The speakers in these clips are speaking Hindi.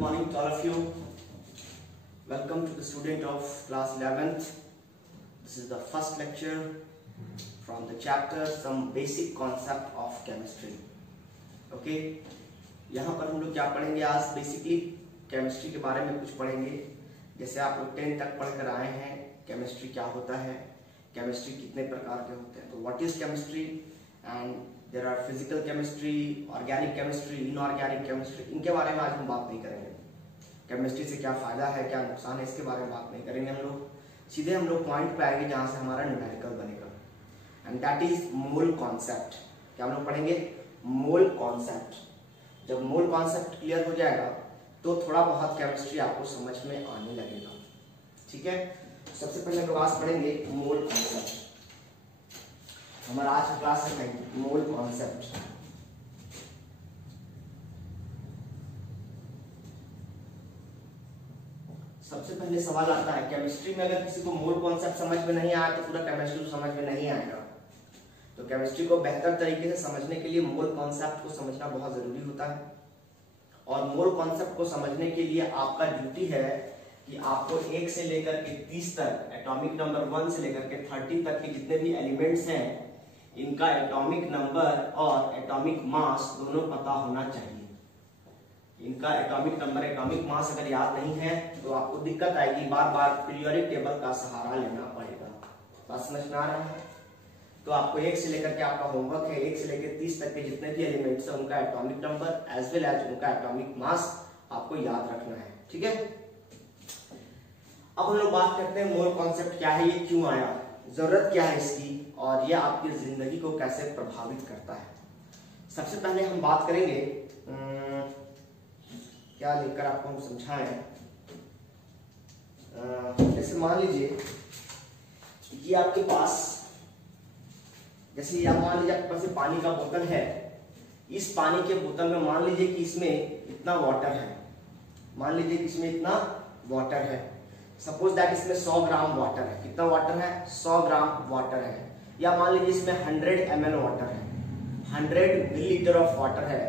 morning to all of you. Welcome to the student of class 11th. This is the first lecture from the chapter Some Basic Concept of Chemistry. Okay, यहाँ पर हम लोग क्या पढ़ेंगे आज? बेसिकली केमिस्ट्री के बारे में कुछ पढ़ेंगे। जैसे आप लोग 10 तक पढ़ कर आए हैं, केमिस्ट्री क्या होता है, केमिस्ट्री कितने प्रकार के होते हैं, तो what is chemistry and there are physical chemistry, organic chemistry, inorganic chemistry, इनके बारे में आज हम बात नहीं करेंगे। केमिस्ट्री से क्या फायदा है, क्या नुकसान है, इसके बारे में बात नहीं करेंगे। हम लोग सीधे पॉइंट पे आएंगे जहां से हमारा न्यूमेरिकल बनेगा, and that is mole concept. क्या हम लोग पढ़ेंगे? Mole concept. जब मोल कॉन्सेप्ट क्लियर हो जाएगा तो थोड़ा बहुत केमिस्ट्री आपको समझ में आने लगेगा। ठीक है, सबसे पहले लोग आज पढ़ेंगे मोल कॉन्सेप्ट। हमारा आज का क्लास है मोल कॉन्सेप्ट। सबसे पहले सवाल आता है, केमिस्ट्री में अगर किसी को मोल कॉन्सेप्ट समझ में नहीं आया तो पूरा केमिस्ट्री तो समझ में नहीं आएगा। तो केमिस्ट्री को बेहतर तरीके से समझने के लिए मोल कॉन्सेप्ट को समझना बहुत जरूरी होता है। और मोल कॉन्सेप्ट को समझने के लिए आपका ड्यूटी है कि आपको 1 से लेकर के 30 तक, एटॉमिक नंबर 1 से लेकर के 30 तक के जितने भी एलिमेंट्स हैं, इनका एटॉमिक नंबर और एटॉमिक मास दोनों पता होना चाहिए। इनका एटॉमिक नंबर, एटॉमिक मास अगर याद नहीं है तो आपको दिक्कत आएगी, बार बार पीरियोडिक टेबल का सहारा लेना पड़ेगा। बात समझ में आ रहा है? तो आपको 1 से लेकर के आपका होमवर्क है, 1 से लेकर 30 तक के जितने भी एलिमेंट्स हैं उनका atomic number as well as उनका एटॉमिक मास आपको याद रखना है। ठीक है, अब हम लोग बात करते हैं मोल कॉन्सेप्ट क्या है, ये क्यों आया, जरूरत क्या है इसकी, और ये आपकी जिंदगी को कैसे प्रभावित करता है। सबसे पहले हम बात करेंगे क्या लेकर आपको हम समझाएं। जैसे मान लीजिए कि आपके पास, जैसे या मान लीजिए आपके पास पानी का बोतल है। इस पानी के बोतल में मान लीजिए कि इसमें इतना वाटर है, मान लीजिए कि इसमें इतना वाटर है। सपोज दैट इसमें 100 ग्राम वाटर है। कितना वाटर है? 100 ग्राम वाटर है। या मान लीजिए इसमें 100 ml वाटर है, 100 मिलीलीटर ऑफ वाटर है।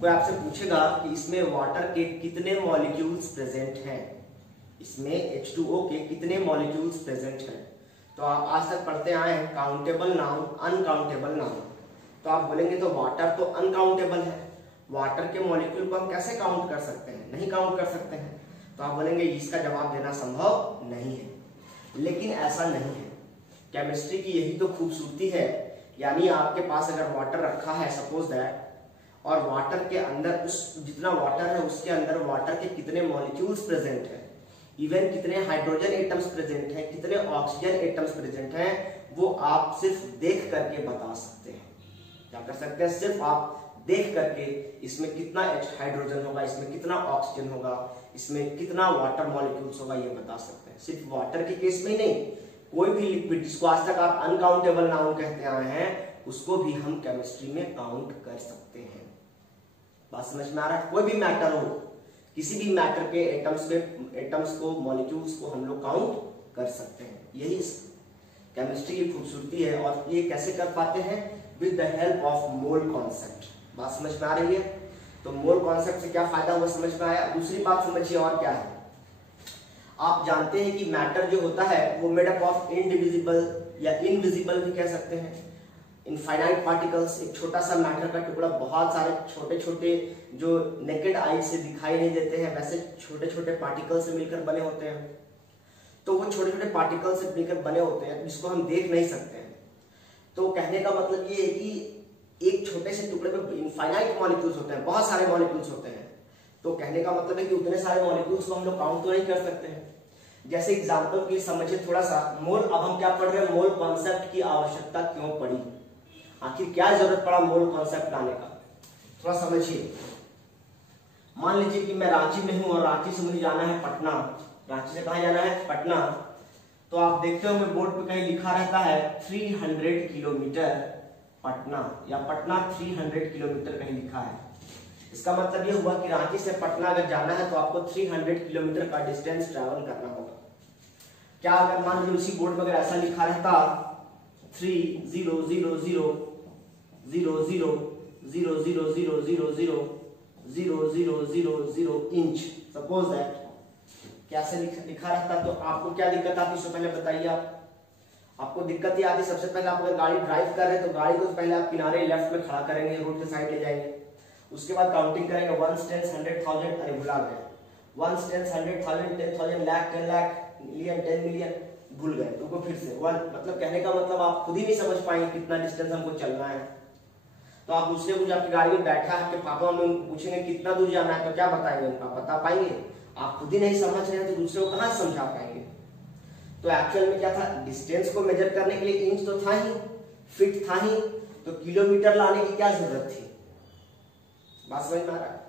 कोई आपसे पूछेगा कि इसमें वाटर के कितने मॉलिक्यूल्स प्रेजेंट हैं, इसमें H2O के कितने मॉलिक्यूल्स प्रेजेंट हैं, तो आप आज तक पढ़ते आए हैं काउंटेबल नाउन, अनकाउंटेबल नाउन। तो आप बोलेंगे तो वाटर तो अनकाउंटेबल है, वाटर के मॉलिक्यूल को हम कैसे काउंट कर सकते हैं? नहीं काउंट कर सकते हैं। तो आप बोलेंगे इसका जवाब देना संभव नहीं है। लेकिन ऐसा नहीं है, केमिस्ट्री की यही तो खूबसूरती है। यानी आपके पास अगर वाटर रखा है सपोज दैट, और वाटर के अंदर उस जितना वाटर है उसके अंदर वाटर के कितने मॉलिक्यूल्स प्रेजेंट है, इवन कितने हाइड्रोजन एटम्स प्रेजेंट हैं, कितने ऑक्सीजन एटम्स प्रेजेंट हैं, वो आप सिर्फ देख करके बता सकते हैं। क्या कर सकते हैं? सिर्फ आप देख करके इसमें कितना हाइड्रोजन होगा, इसमें कितना ऑक्सीजन होगा, इसमें कितना वाटर मॉलिक्यूल्स होगा, ये बता सकते हैं। सिर्फ वाटर के केस में ही नहीं, कोई भी लिक्विड जिसको आज तक आप अनकाउंटेबल नाउन कहते आए हैं, उसको भी हम केमिस्ट्री में काउंट कर सकते हैं। बात समझ में आ रहा है? कोई भी मैटर हो, किसी भी मैटर के एटम्स को, मॉलिक्यूल्स को हम लोग काउंट कर सकते हैं। यही केमिस्ट्री की खूबसूरती है। और ये कैसे कर पाते हैं? With the help of mole concept. बात समझ में आ रही है? तो मोल कॉन्सेप्ट से क्या फायदा हुआ समझ में आया। दूसरी बात समझिए और क्या है। आप जानते हैं कि मैटर जो होता है वो मेड अप ऑफ इनडिविजिबल या इनविजिबल भी कह सकते हैं, इनफाइनाइट पार्टिकल्स। एक छोटा सा मैटर का टुकड़ा बहुत सारे छोटे छोटे जो नेकेड आई से दिखाई नहीं देते हैं, वैसे छोटे छोटे पार्टिकल से मिलकर बने होते हैं। तो वो छोटे छोटे पार्टिकल से मिलकर बने होते हैं जिसको हम देख नहीं सकते हैं। तो कहने का मतलब ये है कि एक छोटे से टुकड़े में इनफाइनाइट मॉलिक्यूल्स होते हैं, बहुत सारे मॉलिक्यूल्स होते हैं। तो कहने का मतलब है कि उतने सारे मॉलिक्यूल्स को हम लोग काउंट तो नहीं कर सकते हैं। जैसे एग्जांपल के लिए समझिए थोड़ा सा मोल। अब हम क्या पढ़ रहे हैं? मोल कॉन्सेप्ट की आवश्यकता क्यों पड़ी, आखिर क्या जरूरत पड़ा मोल कॉन्सेप्ट लाने का, थोड़ा समझिए। मान लीजिए कि मैं रांची में हूं और रांची से मुझे जाना है पटना। रांची से कहां जाना है? पटना। तो आप देखते होंगे बोर्ड पे कहीं लिखा रहता है 300 किलोमीटर पटना, या पटना 300 किलोमीटर कहीं लिखा है। इसका मतलब ये हुआ कि रांची से पटना अगर जाना है तो आपको 300 किलोमीटर का डिस्टेंस ट्रैवल करना होगा। क्या अगर मान लीजिए उसी बोर्ड में अगर ऐसा लिखा रहता 30000000000000 0.0000 इंच, सपोज दैट कैसे लिखा रहता तो आपको क्या दिक्कत आती, इससे पहले बताइए। आपको दिक्कत ये आती, सबसे पहले आप अगर गाड़ी ड्राइव कर रहे हैं तो गाड़ी को पहले आप किनारे लेफ्ट में खड़ा करेंगे, रोड के साइड ले जाएंगे, उसके बाद काउंटिंग करेंगे 1 10 100,000, अरे भुला गए 1 10 100,000 10,000 लाख 10 लाख मिलियन 10 मिलियन, भूल गए तो फिर से 1, मतलब कहने का मतलब आप खुद ही नहीं समझ पाएंगे कितना डिस्टेंस हमको चलना है। तो आप दूसरे को, आपकी गाड़ी में बैठा है आपके पापा में, पूछेंगे कितना दूर जाना है तो क्या बताएंगे, उनका बता पाएंगे? आप खुद ही नहीं समझ रहे हैं तो दूसरे को कहां समझा पाएंगे। तो एक्चुअल में क्या था, डिस्टेंस को मेजर करने के लिए इंच तो था ही, फीट था ही, तो किलोमीटर लाने की क्या जरूरत थी? बात समझ में आ रहा है?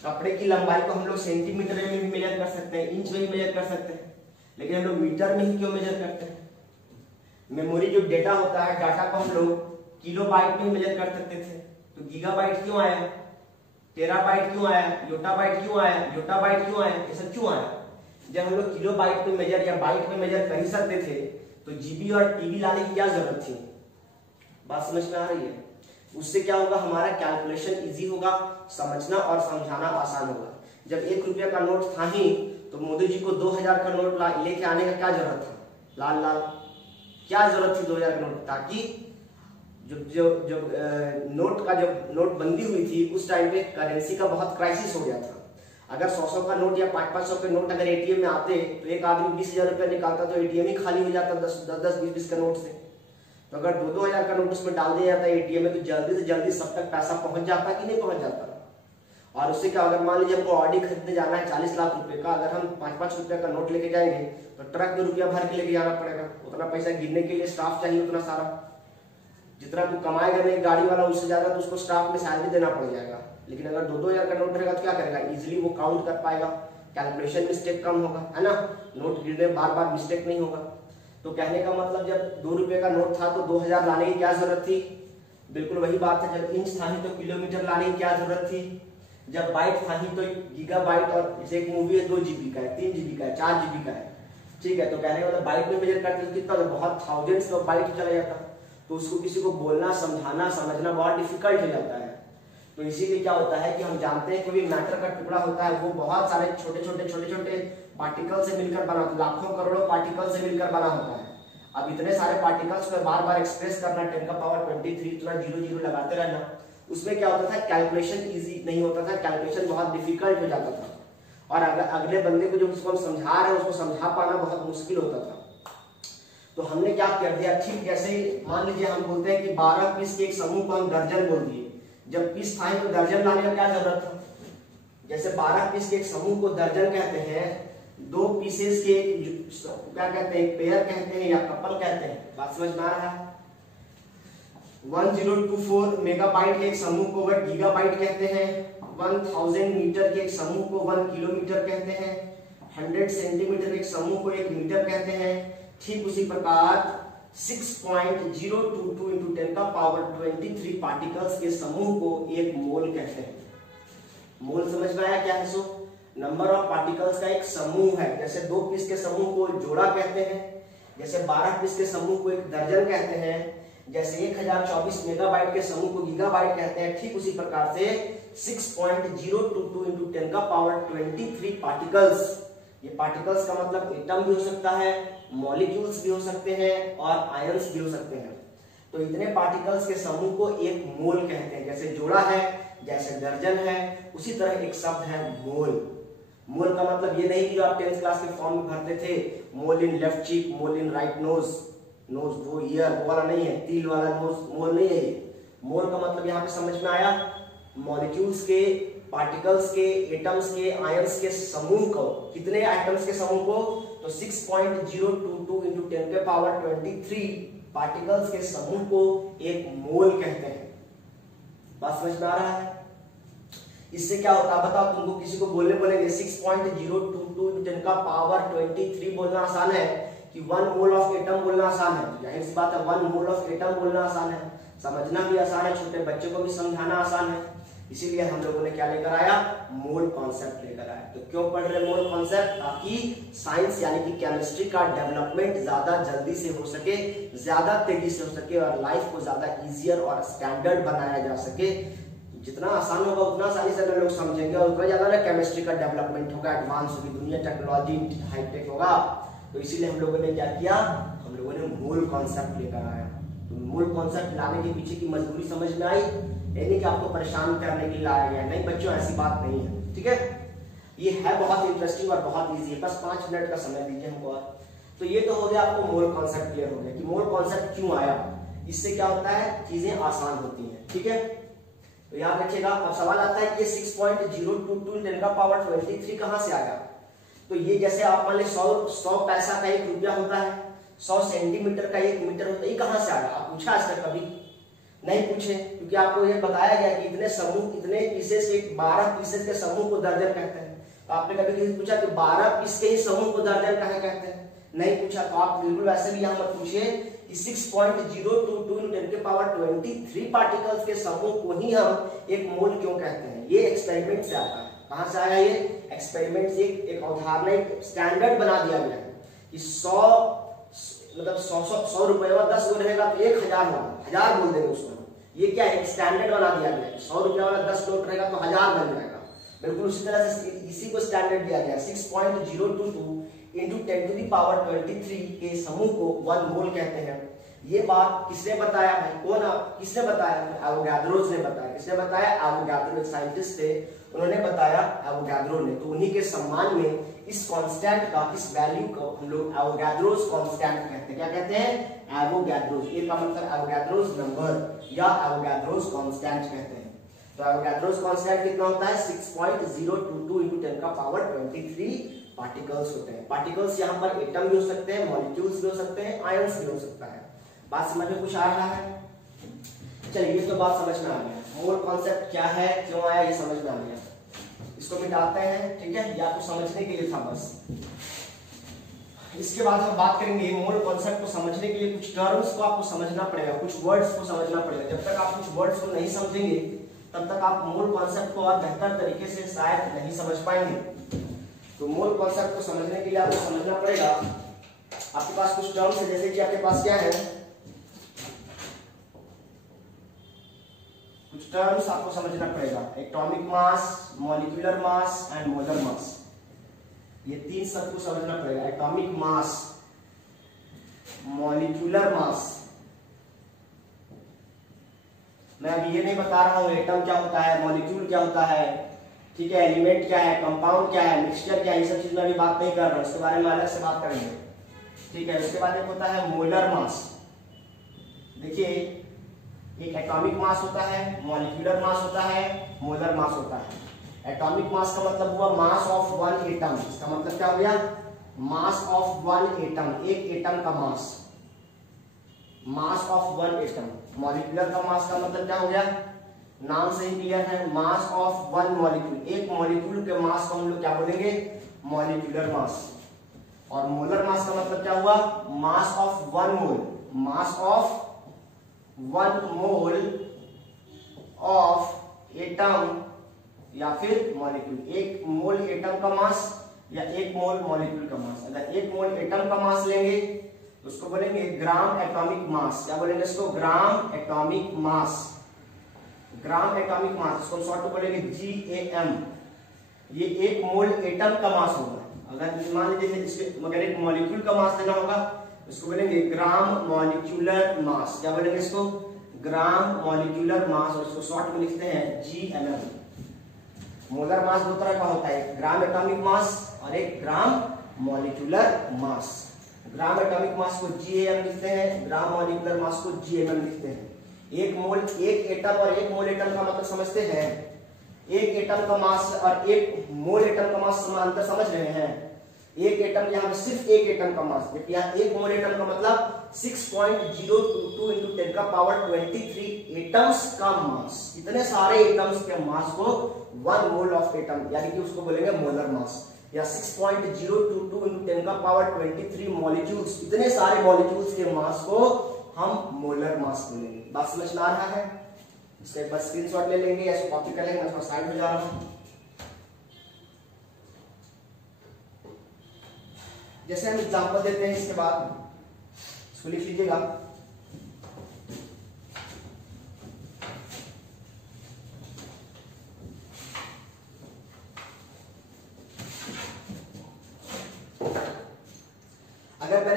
कपड़े की लंबाई को हम लोग सेंटीमीटर में भी मेजर कर सकते हैं, इंच में भी मेजर कर सकते हैं, लेकिन हम लोग मीटर में ही क्यों मेजर करते हैं? मेमोरी जो डेटा होता है, डाटा को हम लोग किलोबाइट में मेजर कर सकते थे, तो गीगाबाइट क्यों आया, टेराबाइट क्यों आया, योटाबाइट क्यों आया, योटाबाइट क्यों आया, ये सब क्यों आया? जब हम लोग किलोबाइट में मेजर या बाइट में मेजर कर ही सकते थे तो जीबी और टीबी लाने की क्या जरूरत थी? बात समझ में आ रही है? उससे क्या होगा, हमारा कैलकुलेशन इजी होगा, समझना और समझाना आसान होगा। जब 1 रुपया का नोट था ही तो मोदी जी को 2000 का नोट लेके आने का क्या जरूरत था? लाल लाल क्या जरूरत थी 2000 का नोट? ताकि जो नोट का जब नोटबंदी हुई थी उस टाइम पे करेंसी का बहुत क्राइसिस हो गया था। अगर 100 का नोट या 500 के नोट अगर एटीएम में आते तो एक आदमी 20,000 रुपया निकालता तो एटीएम ही खाली हो जाता 10 20 का नोट से। तो अगर 2,000 का नोट उसमें डाल दिया जाता एटीएम में तो जल्दी से जल्दी सब तक पैसा पहुंच जाता कि नहीं पहुंच जाता? और उससे क्या, अगर मान लीजिए हमको ऑडी खरीदने जाना है 40 लाख रुपए का, अगर हम 5-5 रुपए का नोट लेके जाएंगे तो ट्रक में रुपया भर के लेके जाना पड़ेगा, उतना पैसा गिनने के लिए स्टाफ चाहिए उतना सारा, जितना तू कमाएगा नहीं गाड़ी वाला उससे ज्यादा तो उसको स्टाफ में सैलरी देना पड़ जाएगा। लेकिन अगर 2-2 का नोट रहेगा तो क्या करेगा, इजीली वो काउंट कर पाएगा, कैलकुलेशन मिस्टेक कम होगा, है ना, नोट गिरने बार बार मिस्टेक नहीं होगा। तो कहने का मतलब जब 2 रुपए का नोट था तो 2000 लाने की क्या जरूरत थी? बिल्कुल वही बात है, जब इंच था ही तो किलोमीटर लाने की क्या जरूरत थी? जब बाइट था ही तो गीगाबाइट, और जैसे एक मूवी है 2 GB का है, 3 GB का है, 4 GB का है, ठीक है, तो कहने का मतलब बाइट में मेजर करते तो कितना, बहुत थाउजेंड्स ऑफ बाइट चला जाता, तो उसको किसी को बोलना समझाना समझना बहुत डिफिकल्ट हो जाता है। तो इसीलिए क्या होता है कि हम जानते हैं कोई मैटर का टुकड़ा होता है वो बहुत सारे छोटे छोटे पार्टिकल से मिलकर बना, लाखों करोड़ों पार्टिकल से मिलकर बना होता है। अब इतने सारे पार्टिकल्स को बार बार एक्सप्रेस करना 10 का पावर 23 इतना 0 लगाते रहना, उसमें क्या होता था, कैलकुलेशन इजी नहीं होता था, कैलकुलेशन बहुत डिफिकल्ट हो जाता था, और अगले बंदे को जो उसको हम समझा रहे हैं उसको समझा पाना बहुत मुश्किल होता था। तो हमने क्या कर दिया, ठीक जैसे मान लीजिए हम बोलते हैं कि 12 पीस के एक समूह को हम दर्जन बोल दिए, जब पीस था तो दर्जन लाने का क्या जरूरत था? जैसे 12 पीस के एक समूह को दर्जन कहते हैं, 2 पीसेस के क्या कहते हैं, पेयर कहते हैं या कपल कहते हैं। बात समझ में आ रहा है? 1024 मेगाबाइट के एक समूह को 1 गीगाबाइट कहते हैं, 1000 मीटर के एक समूह को 1 किलोमीटर कहते हैं, 100 सेंटीमीटर के एक समूह को 1 मीटर कहते हैं। ठीक उसी प्रकार 6.022 इंटू 10 का पावर 23 पार्टिकल्स के समूह को एक मोल कहते हैं। मोल समझ में आया क्या है? सो नंबर ऑफ पार्टिकल्स का एक समूह है। जैसे 2 पीस के समूह को जोड़ा कहते हैं, जैसे 12 पीस के समूह को एक दर्जन कहते हैं, जैसे 1024 मेगाबाइट के समूह को गीगाबाइट कहते हैं, ठीक उसी प्रकार से 6.022 इंटू 10 का पावर 23 पार्टिकल्स, ये पार्टिकल्स का मतलब एटम भी हो सकता है, मॉलिक्यूल्स भी हो सकते हैं और आयंस भी हो सकते हैं। तो इतने पार्टिकल्स के समूह को एक मोल कहते हैं। जैसे जोड़ा है, जैसे दर्जन है, उसी तरह एक शब्द है मोल। मोल का मतलब ये नहीं कि जो आप 10th क्लास के फॉर्म में भरते थे, mole in left cheek, mole in right nose, nose वो ईयर वो वाला नहीं है, तिल वाला नोज, मोल नहीं है ये। मोल का मतलब यहाँ पे समझ में आया, मॉलिक्यूल्स के, पार्टिकल्स के, एटम्स के, आयंस के समूह को, कितने एटम्स के समूह को, तो 6.022 इंटू 10 के पावर 23 पार्टिकल्स के समूह को एक मोल कहते हैं। बात समझ में आ रहा है? इससे क्या होता है बताओ, तुमको किसी को बोलने बोलेंगे 6.022 इंटू 10 का पावर 23 बोलना आसान है कि 1 मोल ऑफ एटम बोलना आसान है? जाहिर सी बात है 1 मोल ऑफ एटम बोलना आसान है, समझना भी आसान है, छोटे बच्चे को भी समझाना आसान है। इसीलिए हम लोगों ने क्या लेकर आया, मोल कॉन्सेप्ट लेकर आया। तो क्यों पढ़ रहे मोल कॉन्सेप्ट? ताकि साइंस यानी कि केमिस्ट्री का डेवलपमेंट ज्यादा जल्दी से हो सके, ज्यादा तेजी से हो सके और लाइफ को ज्यादा इजियर और स्टैंडर्ड बनाया जा सके। जितना आसान होगा उतना आसानी से लोग समझेंगे और उतना ज्यादा ना केमिस्ट्री का डेवलपमेंट होगा, एडवांस होगी दुनिया, टेक्नोलॉजी हाईटेक होगा। तो इसीलिए हम लोगों ने क्या किया, हम लोगों ने मूल कॉन्सेप्ट लेकर आया। तो मूल कॉन्सेप्ट लाने के पीछे की मजबूरी समझ में आई, यानी कि आपको परेशान करने के लिए लाया गया। नहीं बच्चों, ऐसी बात नहीं है, ठीक है। ये है बहुत इंटरेस्टिंग और बहुत ईजी है, बस 5 मिनट का समय दीजिए हमको। तो ये तो हो गया, आपको मोल कॉन्सेप्ट क्लियर हो गया कि मोल कॉन्सेप्ट क्यों आया, इससे क्या होता है, चीजें आसान होती हैं, ठीक है। तो याद रखिएगा। अब सवाल आता है कि 6.022 10 का पावर 23 कहां से आया। तो ये जैसे आप मान ली 100 पैसा का 1 रुपया होता है, 100 सेंटीमीटर का 1 मीटर होता है, ये कहां से आया, आप पूछा आज तक कभी नहीं पूछे, क्योंकि आपको ये बताया गया कि इतने समूह, इतने पीसेस के 12 पीसेस के समूह को दर्जन कहते हैं। तो आपने कभी किसी पूछा कि 12 पीस के ही समूह को दर्जन कहां कहते हैं, नहीं पूछा। तो आप बिल्कुल वैसे भी यहाँ मत पूछिए कि 6.022 × 10 की पावर 23 पार्टिकल्स के समूह को ही हम एक मोल क्यों कहते हैं। ये एक्सपेरिमेंट से आता है। कहां से आया ये एक्सपेरिमेंट से, एक अवधारणा, एक स्टैंडर्ड बना दिया गया है कि 100 मतलब 100 रुपए वाला 10 गो रहेगा तो 1000 होगा, 1000 बोल देंगे उसको। ये क्या है, एक स्टैंडर्ड बना दिया गया है। 100 रुपया वाला 10 नोट रहेगा तो 1000 बन जाएगा। बिल्कुल उसी तरह से इसी को स्टैंडर्ड दिया गया। 6.022 × 10 की पावर 23 के समूह को 1 मोल कहते हैं। ये बात किसने बताया है, कौन, किसने बताया, एवोगाड्रोस ने बताया। किसने बताया, एवोगाड्रो, एक साइंटिस्ट थे, उन्होंने बताया, एवोगाड्रो ने। तो उन्हीं के सम्मान में इस कांस्टेंट का, इस वैल्यू को हम लोग एवोगाड्रोस कांस्टेंट कहते हैं। क्या कहते हैं, एवोगाड्रोस। ये का मतलब एवोगाड्रोस नंबर या एवोगाड्रोस कांस्टेंट कहते हैं। तो एवोगाड्रोस कांस्टेंट कितना होता है, 6.022 × 10 का पावर 23 पार्टिकल्स होते हैं। पार्टिकल्स यहाँ पर एटम भी हो सकते हैं, मॉलिक्यूल्स भी हो सकते हैं, आयंस भी हो सकता है। बात समझ में कुछ आ रहा है। चलिए, ये तो बात समझ में आ गया। मोल कॉन्सेप्ट क्या है, क्यों आया, ये समझ में आ गया। इसको मिटाते हैं, ठीक है, ये आपको समझने के लिए था बस। इसके बाद हम बात करेंगे मोल कॉन्सेप्ट को समझने के लिए कुछ टर्म्स को आपको समझना पड़ेगा, कुछ वर्ड्स को समझना पड़ेगा। जब तक आप कुछ वर्ड्स को नहीं समझेंगे तब तक आप मोल कॉन्सेप्ट को और बेहतर तरीके से शायद नहीं समझ पाएंगे। तो मोल कॉन्सेप्ट को समझने के लिए आपको समझना पड़ेगा, आपके पास कुछ टर्म्स है, जैसे कि आपके पास क्या है, कुछ टर्म्स आपको समझना पड़ेगा। Atomic mass, molecular mass and molar mass, ये 3 शब्द को समझना पड़ेगा। एटॉमिक मास, मॉलिक्यूलर मास, मैं अभी ये नहीं बता रहा हूं एटम क्या होता है, मॉलिक्यूल क्या होता है, ठीक है, एलिमेंट क्या है, कंपाउंड क्या है, मिक्सचर क्या है, ये सब चीज में अभी बात नहीं कर रहा हूं, इसके बारे में अलग से बात करेंगे, ठीक है। उसके बाद एक होता है मोलर मास। देखिए, एक एटॉमिक मास होता है, मॉलिक्यूलर मास होता है, मोलर मास होता है। एटॉमिक मास का मतलब हुआ मास ऑफ 1 एटम। इसका मतलब क्या हो गया, मास ऑफ 1 एटम, एक एटम का मास, मास ऑफ 1 एटम। मॉलिक्यूलर का मास का मतलब क्या हो गया, नाम से ही क्लियर है, मास ऑफ 1 मॉलिक्यूल, एक मॉलिक्यूल के मास को हम लोग क्या बोलेंगे, मॉलिक्यूलर मास। और मोलर मास का मतलब क्या हुआ, mass of 1 mole, mass of 1 mole of atom या फिर मॉलिक्यूल। 1 मोल एटम का मास या 1 मोल मॉलिक्यूल का मास। अगर 1 मोल एटम का मास लेंगे तो उसको बोलेंगे ग्राम एटॉमिक मास। क्या बोलेंगे इसको, gram atomic mass, gram atomic mass. इसको शॉर्ट में बोलेंगे GAM। ये 1 मोल एटम का मास होगा। अगर मान लीजिए मगर एक मॉलिक्यूल का मास लेना होगा, इसको बोलेंगे ग्राम मॉलिक्यूलर मास। क्या बोलेंगे इसको, ग्राम मॉलिक्यूलर मास, और इसको शॉर्ट में लिखते हैं GMM। मोलर मास 2 तरह का होता है, ग्राम एटॉमिक मास और एक gram molecular mass. Gram atomic mass को GAM लिखते हैं, ग्राम मॉलिक्यूलर मास को GMM लिखते हैं। 1 मोल, 1 एटम और 1 मोल एटम का मतलब समझते हैं, 1 एटम का मास और 1 मोल एटम का मास अंतर समझ रहे हैं। 1 एटम यहाँ पे सिर्फ 1 एटम का मास, जबकि यहाँ 1 मोल एटम का मतलब 6.022 × 10 का पावर 23 एटम्स का मास। इतने सारे एटम्स के मास को 1 मोल ऑफ एटम, यानी कि उसको बोलेंगे मोलर मास। या 6.022 × 10 का पावर 23 मॉलिक्यूल्स, इतने सारे मॉलिक्यूल्स के मास को हम मोलर मास बोलेंगे। बात समझ में आ रहा है। इसका एक बार स्क्रीनशॉट ले लेंगे या कॉपी कर लेंगे, मैं साइड में जा रहा हूं। जैसे हम एग्जांपल देते हैं, इसके बाद इसको लिख लीजिएगा।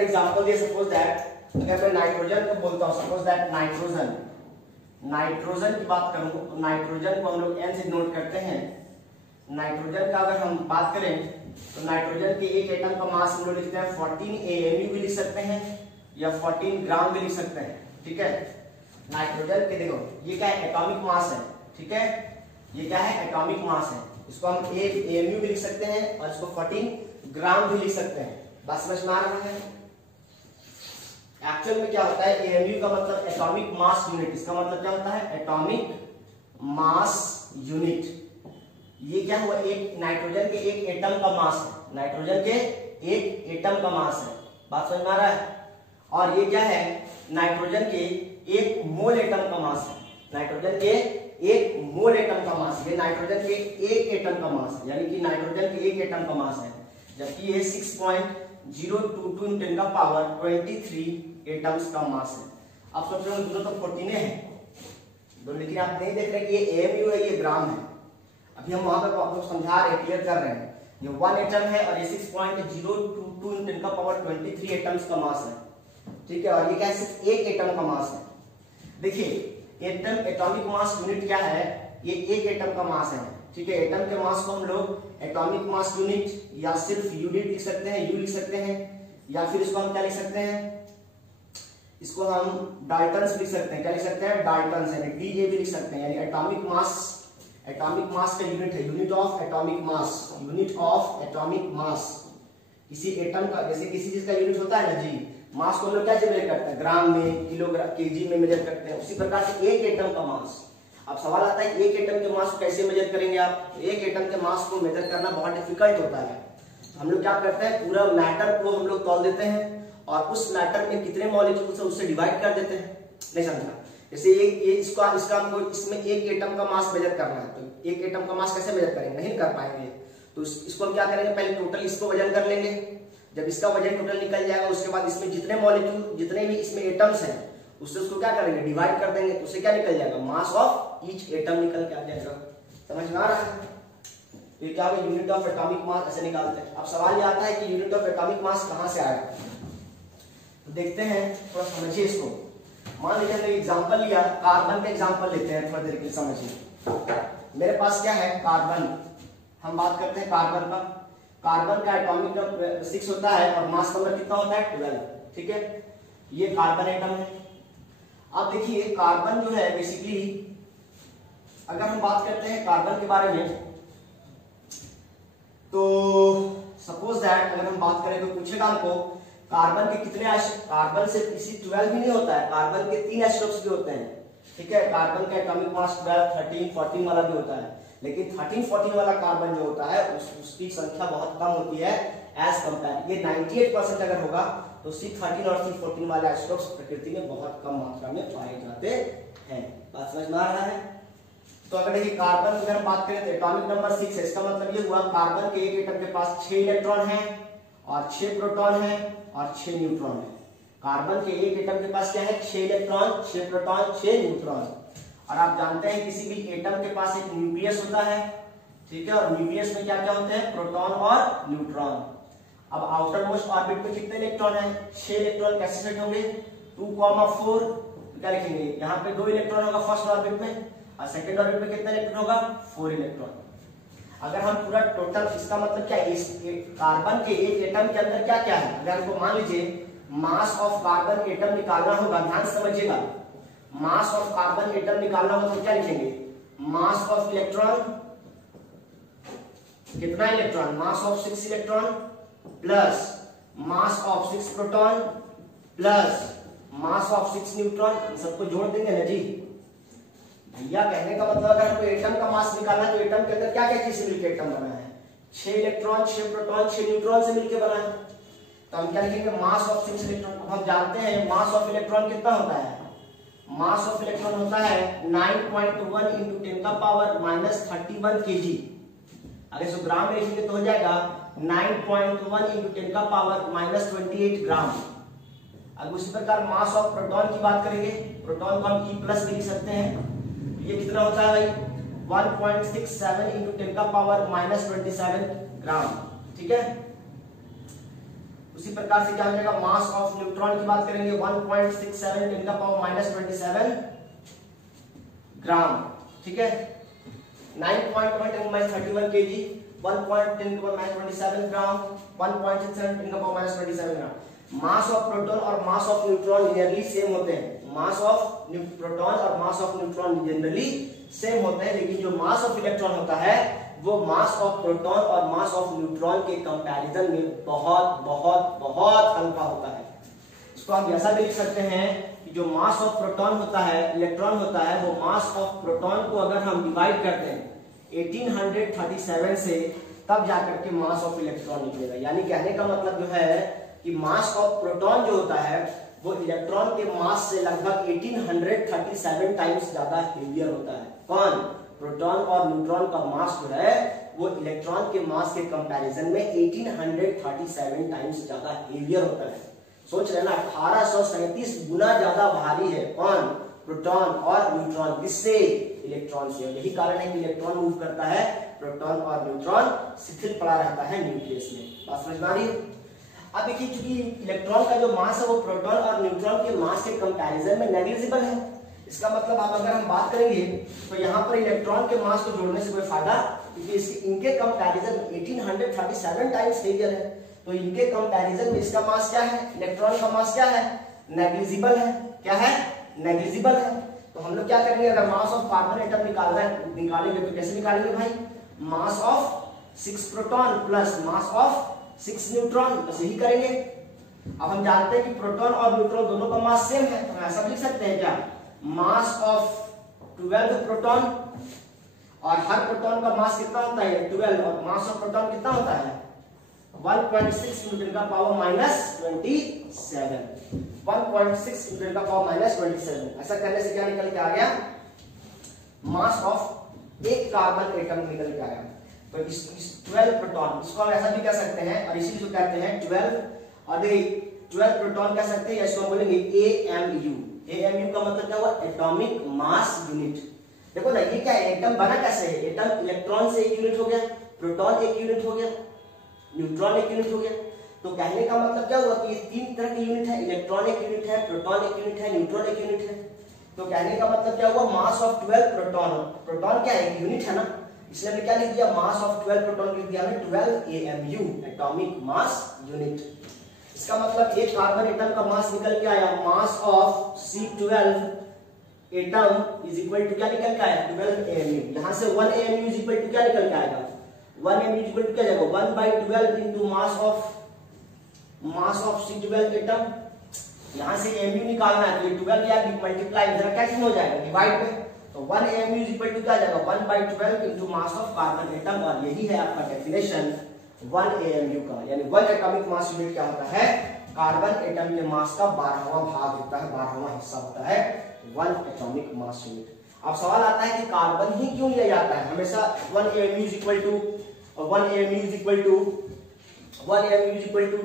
एग्जांपल दिया, सपोज दैट अगर मैं नाइट्रोजन को बोलता हूं, सपोज दैट नाइट्रोजन की बात करूं तो नाइट्रोजन को हम लोग N से नोट करते हैं। नाइट्रोजन का अगर हम बात करें तो नाइट्रोजन के एक एटम का मास हम लोग लिखते हैं 14 AMU भी लिख सकते हैं या 14 ग्राम भी लिख सकते हैं। ठीक है, नाइट्रोजन के देखो ये क्या है, एटॉमिक मास है। ठीक है, ये क्या है, एटॉमिक मास है। इसको हम AMU भी लिख सकते हैं और इसको 14 ग्राम भी लिख सकते हैं। बात समझ में आ रहा है? एक्चुअल में क्या होता है, AMU का मतलब एटॉमिक मास यूनिट, इसका मतलब क्या होता है, एटॉमिक मास यूनिट। ये क्या हुआ, एक नाइट्रोजन के एक एटम का मास है, नाइट्रोजन के एक एटम का मास है। बात समझ में आ रहा है? और ये क्या है, नाइट्रोजन के एक मोल एटम का मास है, नाइट्रोजन के एक मोल एटम का मास, ये नाइट्रोजन के एक एटम का मास है, यानी कि नाइट्रोजन के एक एटम का मास है, जबकि ये 6.022 × 10 का पावर 23 एटम्स का मास है। अब सोच रहे हो दोनों तो 14 है दोनों, लेकिन आप नहीं देख रहे कि ये AMU है, ये ग्राम है। अभी हम वहां पर आपको समझा रहे हैं, क्लियर कर रहे हैं। ये 1 एटम है और ये 6.022 × 10 का पावर 23 एटम्स का मास है। ठीक है, और ये क्या है, सिर्फ एक एटम का मास है। देखिए एटम, एटॉमिक मास यूनिट क्या है, ये एक एटम का मास है। ठीक है, एटम के मास को हम लोग एटॉमिक मास यूनिट या सिर्फ यूनिट लिख सकते हैं, यू लिख सकते हैं, या फिर इसको हम क्या लिख सकते हैं, इसको हम डाल्टन्स लिख सकते हैं। क्या लिख सकते हैं, डाल्टन्स, यानी DA भी लिख सकते हैं, यानी एटॉमिक मास का यूनिट है, unit of atomic mass, unit of atomic mass. किसी एटम का, जैसे किसी चीज का यूनिट होता है ना जी, मास को हम लोग क्या मेजर करते हैं, ग्राम में, किलोग्राम, केजी में मेजर करते हैं। उसी प्रकार से एक एटम का मास। अब सवाल आता है एक एटम के मास को कैसे मेजर करेंगे आप? एक एटम के मास को मेजर करना बहुत डिफिकल्ट होता है। हम लोग क्या करते हैं, पूरा मैटर को हम लोग तौल देते हैं और उस मैटर में कितने मॉलिक्यूल्स है उससे डिवाइड कर देते हैं। नहीं समझा? जैसे ये इसका हमको इसमें एक एटम का मास मेजर करना है, तो एक एटम का मास कैसे मेजर करेंगे, नहीं कर पाएंगे। तो इसको हम क्या करेंगे, पहले टोटल इसको वजन कर लेंगे। जब इसका वजन टोटल निकल जाएगा उसके बाद इसमें जितने मॉलिक्यूल, जितने भी इसमें एटम्स हैं, उससे उसको क्या करेंगे, डिवाइड कर देंगे, तो उससे क्या निकल जाएगा, मास ऑफ ईच एटम निकल के आ जाएगा। समझ में आ रहा है? ये क्या है, यूनिट ऑफ एटॉमिक मास ऐसे निकालते हैं। अब सवाल ये आता है कि यूनिट ऑफ एटॉमिक मास कहां से आया, तो देखते हैं, थोड़ा समझिए इसको। मान लीजिए हमने एग्जांपल लिया, कार्बन का एग्जांपल लेते हैं, थोड़ा देर के लिए समझिए। मेरे पास क्या है, कार्बन, हम बात करते हैं कार्बन का। कार्बन का एटॉमिक नंबर 6 होता है और मास नंबर कितना होता है, 12। ठीक है, ये कार्बन एटम है। अब देखिए कार्बन जो है बेसिकली, अगर हम बात करते हैं कार्बन के बारे में, तो सपोज दैट अगर हम बात करें तो पूछेगा हमको कार्बन के कितने, कार्बन से किसी 12 भी नहीं होता है, कार्बन के 3 एटम्स भी होते हैं। ठीक है, कार्बन का एटॉमिक मास 12, 13, 14 वाला भी होता है, लेकिन 13, 14 वाला कार्बन जो होता है उसकी संख्या बहुत कम होती है एज कंपेयर। ये 98% अगर होगा तो C13 और C14 वाले आइसोटोप्स प्रकृति में बहुत कम मात्रा में पाए जाते हैं। बात समझ में आ रहा है? तो अगर देखिए कार्बन की अगर बात करें तो एटॉमिक नंबर 6 है, इसका मतलब ये हुआ कार्बन के एक एटम के पास 6 इलेक्ट्रॉन है और 6 प्रोटॉन है और 6 न्यूट्रॉन है। कार्बन के एक एटम के पास क्या है, 6 इलेक्ट्रॉन, 6 प्रोटॉन, 6 न्यूट्रॉन। और आप जानते हैं किसी भी एटम के पास एक न्यूक्लियस होता है। ठीक है, और न्यूक्लियस में क्या क्या होते हैं, प्रोटॉन और न्यूट्रॉन। अब आउटर मोस्ट ऑर्बिट में कितने इलेक्ट्रॉन है, 6 इलेक्ट्रॉन कैसे सेट होंगे, 2,4, क्या लिखेंगे, यहाँ पे 2 इलेक्ट्रॉन होगा फर्स्ट ऑर्बिट में और सेकंड ऑर्बिट में कितना इलेक्ट्रॉन होगा, 4 इलेक्ट्रॉन। अगर हम पूरा टोटल, इसका मतलब क्या है, इस कार्बन के एक एटम के अंदर क्या क्या है, अगर हमको मान लीजिए मास ऑफ कार्बन एटम निकालना होगा, ध्यान समझिएगा, मास ऑफ कार्बन एटम निकालना होगा तो क्या लिखेंगे, मास ऑफ इलेक्ट्रॉन, कितना electron, mass of 6 electron plus mass of 6 proton plus mass of 6 neutron, इन सबको जोड़ देंगे ना जी। भैया कहने का मतलब अगर हमको एटम का मास निकालना है तो एटम के अंदर क्या क्या चीज से मिलकर एटम बना है, 6 इलेक्ट्रॉन, 6 प्रोटॉन, 6 न्यूट्रॉन से मिलकर बना है। तो हम क्या लिखेंगे, मास ऑफ 6 इलेक्ट्रॉन। हम जानते हैं मास ऑफ इलेक्ट्रॉन कितना होता है, मास ऑफ इलेक्ट्रॉन होता है 9.1 × 10 का पावर -31 kg। अगर इसको ग्राम में लिखेंगे तो हो जाएगा 9.1 × 10 का पावर -28 ग्राम। अब उसी प्रकार मास ऑफ प्रोटॉन की बात करेंगे, प्रोटॉन को हम E+ भी लिख सकते हैं, ये कितना होता है भाई, 1.67 × 10 का पावर -27 ग्राम। ठीक है, उसी प्रकार से क्या हो जाएगा, मास ऑफ न्यूट्रॉन की बात करेंगे 1.67 10 का पावर -27 ग्राम, ठीक है। 9.1 kg 1.10 का पावर -27 ग्राम, 1.67 10 का power -27 gram. Mass of proton और mass of neutron nearly same होते हैं। मास ऑफ प्रोटॉन और mass of neutron generally same होते हैं, लेकिन जो मास ऑफ इलेक्ट्रॉन होता है वो मास ऑफ प्रोटॉन और मास ऑफ न्यूट्रॉन के कंपैरिजन में बहुत बहुत बहुत हल्का होता है। इसको हम ऐसा भी लिख सकते हैं कि जो मास ऑफ प्रोटॉन होता है, इलेक्ट्रॉन होता है, वो मास ऑफ प्रोटॉन को अगर हम डिवाइड करते हैं 1837 से, तब जाकर के मास ऑफ इलेक्ट्रॉन निकलेगा। यानी कहने का मतलब जो है कि मास ऑफ प्रोटॉन जो होता है वो इलेक्ट्रॉन के मास से लगभग 1837 टाइम्स ज्यादा हेवियर होता है। कौन? प्रोटॉन और न्यूट्रॉन का मास जो है वो इलेक्ट्रॉन के मास के कंपैरिजन में 1837 टाइम्स ज्यादा हेवियर होता है। सोच रहे ना, 1837 गुना ज्यादा भारी है। कौन? प्रोटॉन और न्यूट्रॉन। किससे? इलेक्ट्रॉन से। यही कारण है कि इलेक्ट्रॉन मूव करता है, प्रोटॉन और न्यूट्रॉन शिथिल पड़ा रहता है न्यूक्लियस में। बात समझ में आ रही है? अब देखिए, चूंकि इलेक्ट्रॉन का जो मास है वो प्रोटॉन और न्यूट्रॉन के मास के कंपैरिजन में नेग्लिजिबल है। इसका मतलब अब अगर हम बात करेंगे तो यहाँ पर इलेक्ट्रॉन के मास को जोड़ने से कोई फायदा, क्योंकि इनके कंपैरिजन 1837 टाइम्स हेवियर है। तो इनके कंपैरिजन में इसका मास क्या है? इलेक्ट्रॉन का मास क्या है? नेग्लिजिबल है। क्या है? नेग्लिजिबल है। तो हम लोग क्या करेंगे, अगर मास ऑफ कार्बन एटम निकालेंगे तो कैसे निकालेंगे भाई? मास of 6 proton plus mass of 6 neutron, बस यही करेंगे। अब हम जानते हैं कि प्रोटॉन और न्यूट्रॉन दोनों का मास सेम है, तो हम ऐसा लिख सकते हैं क्या? मास ऑफ 12 प्रोटॉन, और हर प्रोटॉन का मास कितना होता है? 12, और मास ऑफ प्रोटॉन कितना होता है? 1.6 न्यूटन का पावर -27, 1.6 न्यूटन का पावर -27। ऐसा करने से क्या निकल के आ गया? मास ऑफ एक कार्बन एटम निकल के आया। तो इस 12 प्रोटॉन, इसको हम ऐसा भी कह सकते हैं, और इसी को कहते हैं 12, और 12 प्रोटॉन कह सकते हैं, इसको हम बोलेंगे AMU। AMU का मतलब क्या हुआ? Atomic mass unit. देखो ना, ये क्या है? एटम बना कैसे है? एटम इलेक्ट्रॉन से एक यूनिट हो गया, प्रोटॉन एक यूनिट हो गया, न्यूट्रॉन एक यूनिट हो गया। तो कहने का मतलब क्या हुआ कि ये 3 तरह के यूनिट है, इलेक्ट्रॉन एक यूनिट है, प्रोटॉन एक यूनिट है, न्यूट्रॉन एक यूनिट है। तो कहने का मतलब क्या हुआ? मास ऑफ 12 प्रोटॉन, प्रोटॉन क्या है? एक यूनिट है ना, इसलिए हमने क्या लिख दिया? मास ऑफ 12 प्रोटॉन लिख दिया हमने 12 AMU, एटॉमिक मास यूनिट। इसका मतलब एक कार्बन एटम का मास निकल के आया, mass of C12 atom is equal to क्या निकल के आया? 12 AMU। यहां से 1 AMU इज इक्वल टू क्या निकल के आएगा? 1 AMU इज इक्वल टू क्या जाएगा? 1/12 into mass of C12 atom. यहां से AMU निकालना है, तो ये 12 या मल्टीप्लाई इधर कैंसिल हो जाएगा डिवाइड में, तो 1 AMU इज इक्वल टू क्या जाएगा? 1/12 into mass of carbon atom. और यही है आपका डेफिनेशन 1 AMU का, यानी 1 एटॉमिक मास यूनिट क्या होता है? कार्बन एटम के मास का 12वां भाग होता है, 12वां हिस्सा होता है 1 एटॉमिक मास यूनिट। अब सवाल आता है कि कार्बन ही क्यों लिया जाता है हमेशा? 1 AMU is equal to 1 AMU is equal to 1 AMU is equal to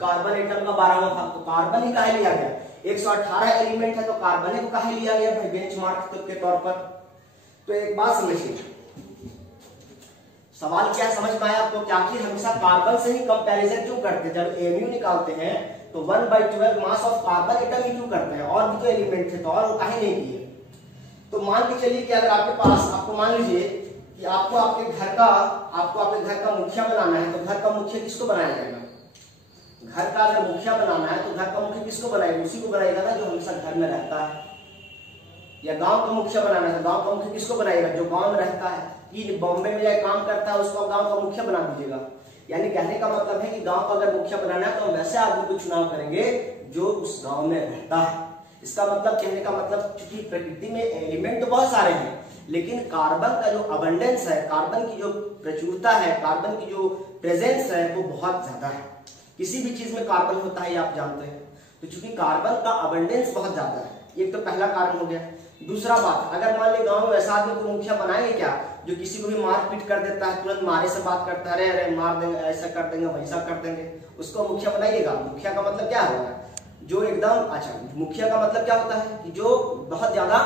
carbon atom का 12वां भाग, तो कार्बन ही काहे लिया गया? 118 एलिमेंट है, तो कार्बन को काहे लिया गया भाई बेंचमार्क के तौर पर? तो एक बात समझिए, सवाल क्या समझ में आया आपको? क्या कि हमेशा कार्बन से ही कंपैरिजन क्यों करते हैं? जब AMU निकालते हैं तो 1/12 मास ऑफ कार्बन एटम ही क्यों करते हैं? और भी तो एलिमेंट थे, तो और वो काहे नहीं किए? तो मान के चलिए कि अगर आपके पास, आपको मान लीजिए कि आपको आपके घर का मुखिया बनाना है, तो घर का मुखिया किसको बनाया जाएगा? घर का अगर मुखिया बनाना है तो घर का मुखिया किसको बनाएगा? उसी को बनाएगा ना जो हमेशा घर में रहता है। या गांव का मुखिया बनाना है तो गांव का मुखिया किसको बनाएगा? जो गांव में रहता है। कि बॉम्बे में जाए काम करता है उसको गांव का मुखिया बना दीजिएगा। यानी कहने का मतलब है कि गांव का अगर मुखिया बनाना है तो हम वैसे आदमी को चुनाव करेंगे जो उस गांव में रहता है। इसका मतलब, कहने का मतलब, चूंकि प्रकृति में एलिमेंट तो बहुत सारे हैं, लेकिन कार्बन का जो अबंडेंस है, कार्बन की जो प्रचुरता है, कार्बन की जो प्रेजेंस है वो बहुत ज्यादा है। किसी भी चीज में कार्बन होता है, आप जानते हैं। तो चूंकि कार्बन का अबंडेंस बहुत ज्यादा है, ये तो पहला कारण हो गया। दूसरा बात, अगर मान ली गांव में वैसा आदमी को मुखिया बनाएंगे क्या जो किसी को भी मारपीट कर देता है, तुरंत मारे से बात करता है, अरे मार देंगे, ऐसा कर देंगे, वैसा कर देंगे, उसको मुखिया बनाइएगा? मुखिया का मतलब क्या होगा? जो एकदम, अच्छा, मुखिया का मतलब क्या होता है कि जो बहुत ज्यादा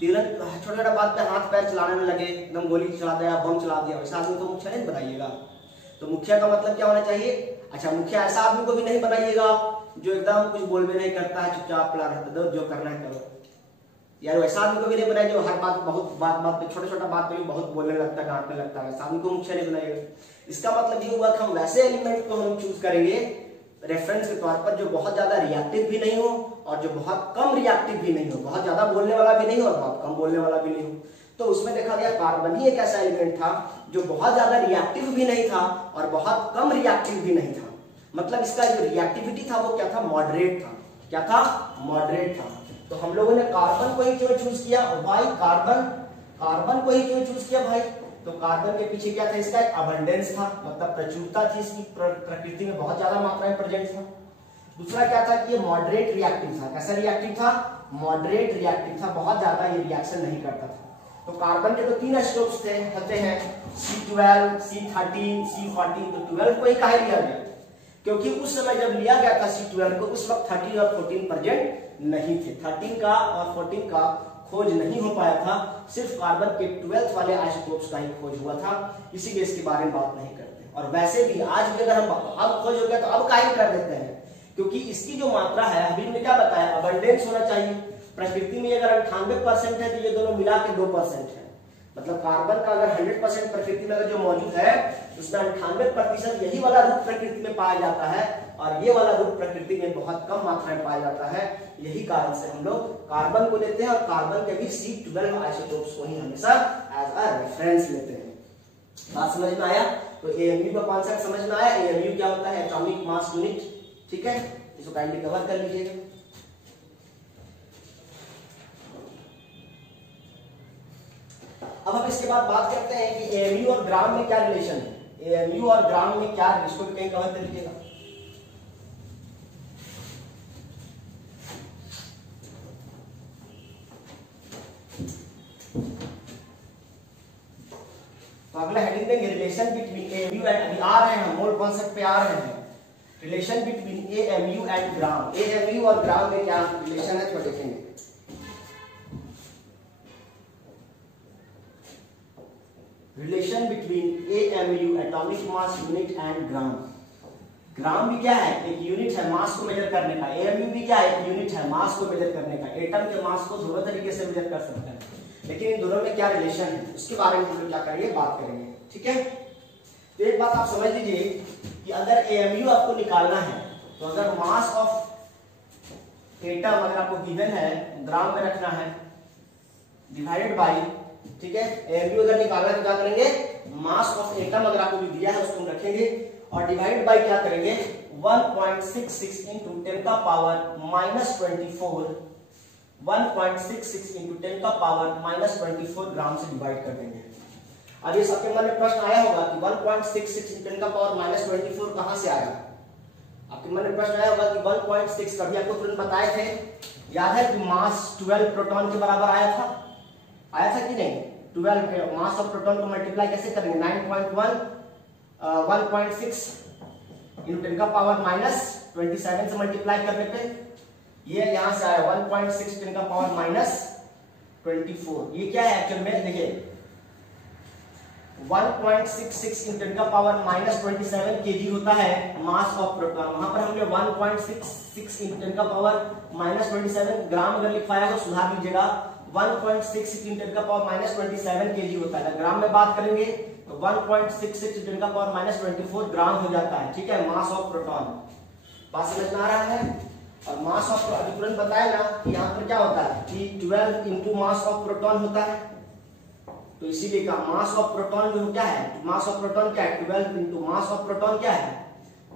तुरंत छोटा छोटा बात पे हाथ पैर चलाने में लगे, एकदम गोली चला दिया, बम चला दिया, वैसा आदमी को मुखिया नहीं बनाइएगा। तो मुखिया का मतलब क्या होना चाहिए? अच्छा, मुखिया ऐसा आदमी को भी नहीं बनाइएगा जो एकदम कुछ बोल भी नहीं करता है, चुपचाप पड़ा रहता है, जो करना है करो। यार वैसा आदमी को भी नहीं बनाइए जो हर बात बात पे छोटा छोटा बात पे भी बहुत बोलने लगता है, डांटने लगता है, वैसा आदमी को मुखिया नहीं बनाइएगा। इसका मतलब ये हुआ कि हम वैसे एलिमेंट को हम चूज करेंगे रेफरेंस के तौर पर जो बहुत ज्यादा रिएक्टिव भी नहीं हो और जो बहुत कम रिएक्टिव भी नहीं हो, बहुत ज्यादा बोलने वाला भी नहीं हो और बहुत कम बोलने वाला भी नहीं हो। तो उसमें देखा गया कार्बन ही एक ऐसा एलिमेंट था जो बहुत ज्यादा रिएक्टिव भी नहीं था और बहुत कम रिएक्टिव भी नहीं था। मतलब इसका जो रिएक्टिविटी था वो क्या था, मॉडरेट था। क्या था, मॉडरेट था। तो हम लोगों ने कार्बन को ही क्यों चूज किया भाई, कार्बन को ही क्यों चूज किया भाई? तो कार्बन के पीछे क्या था, इसका एक अबंडेंस था, मतलब प्रचुरता थी इसकी, प्रकृति में बहुत ज्यादा मात्रा में प्रेजेंट था। दूसरा क्या था कि ये मॉडरेट रिएक्टिव था। कैसा रिएक्टिव था, मॉडरेट रिएक्टिव था, बहुत ज्यादा ये रिएक्शन नहीं करता था। तो कार्बन के तो 3 एस्टोप्स होते हैं, C12, C13, C14। तो 12 को ही काहे लिया गया, क्योंकि उस समय जब लिया गया था C12 को उस वक्त 13 और 14 प्रेजेंट नहीं थे। 13 का और 14 का खोज नहीं हो पाया था, सिर्फ कार्बन के 12th वाले आइसोटोप्स का ही खोज हुआ था, इसीलिए इसके बारे में बात नहीं करते। और वैसे भी आज भी अगर हम अब खोज हो गया तो अब काहे कर देते हैं, क्योंकि इसकी जो मात्रा है अभी हमने क्या बताया, अबंडेंस होना चाहिए। प्रकृति में अगर 98% है तो ये दोनों मिला के 2% है। मतलब कार्बन का अगर 100% प्रकृति में अगर जो मौजूद है उसमें 98% यही वाला रूप प्रकृति में पाया जाता है और ये वाला रूप प्रकृति में बहुत कम मात्रा में पाया जाता है। यही कारण से हम लोग कार्बन को लेते हैं और कार्बन के भी C12 आइसोटोप्स को ही हमेशा एज अ रेफरेंस लेते हैं। बात समझ में आया? तो AMU का कॉन्सेप्ट समझ में आया? AMU क्या होता है, एटॉमिक मास यूनिट। ठीक है, इसको काइंडली कवर कर लीजिएगा। अब हम इसके बाद बात करते हैं कि AMU और ग्राम में क्या रिलेशन है। AMU और ग्राम में क्या, इसको भी कहीं कवर कर लीजिएगा। तो अगला हेडिंग देंगे रिलेशन बिटवीन AMU एंड, अभी आ रहे हैं हम मोल कॉन्सेप्ट पे आ रहे हैं। Relation between AMU and gram, AMU और ग्राम में क्या रिलेशन है तो देखेंगे। Relation between AMU atomic mass unit and gram. Gram भी क्या है, एक यूनिट है मास को मेजर करने का। AMU भी क्या है, एक यूनिट है मास को मेजर करने का। एटम के मास को दोनों तरीके से मेजर कर सकते हैं, लेकिन इन दोनों में क्या रिलेशन है उसके बारे में हम लोग क्या करेंगे, बात करेंगे। ठीक है, तो एक बात आप समझ लीजिए कि अगर AMU आपको निकालना है तो अगर मास ऑफ एटम अगर आपको गिवन है, ग्राम में रखना है, डिवाइडेड बाई, ठीक है, AMU अगर निकालना है तो क्या करेंगे, मास ऑफ एटम अगर आपको भी दिया है उसको हम रखेंगे और डिवाइड बाई क्या करेंगे 1.66 इंटू 10 का पावर -24, 1.66 इंटू 10 का पावर -24 ग्राम से डिवाइड कर देंगे। अब ये सबके मन में प्रश्न आया होगा कि 1.66 इंटू 10 का पावर -24 कहां से आया। आपके मन में प्रश्न आया होगा कि 1.6 कभी आपको तुरंत बताए थे, याद है कि मास 12 प्रोटॉन के बराबर आया था कि नहीं। 12 मास ऑफ प्रोटॉन को मल्टीप्लाई कैसे करेंगे, 9.1 1.6 इंटू 10 का पावर -27 से मल्टीप्लाई करने पे ये यहां से आया 1.6 10 का पावर -24। ये क्या है एक्चुअल में, देखिए 1.66 इंटू 10 का पावर -27 kg होता है मास ऑफ प्रोटॉन। वहां पर हमने 1.66 इंटू 10 का पावर -27 ग्राम अगर लिखवाया तो सुधार लीजिएगा, 1.66 इंटू 10 का पावर -27 kg होता है। ग्राम में बात करेंगे तो 1.66 इंटू 10 का पावर -24 ग्राम हो जाता है। ठीक है, मास ऑफ प्रोटॉन। बात समझ में आ रहा है? और मास ऑफ, अभी तुरंत बताया ना कि यहाँ पर क्या होता है कि 12 इंटू मास ऑफ प्रोटॉन होता है, तो इसीलिए कहा मास ऑफ प्रोटॉन जो क्या है, मास ऑफ प्रोटॉन क्या है, 12 इंटू मास ऑफ प्रोटॉन क्या है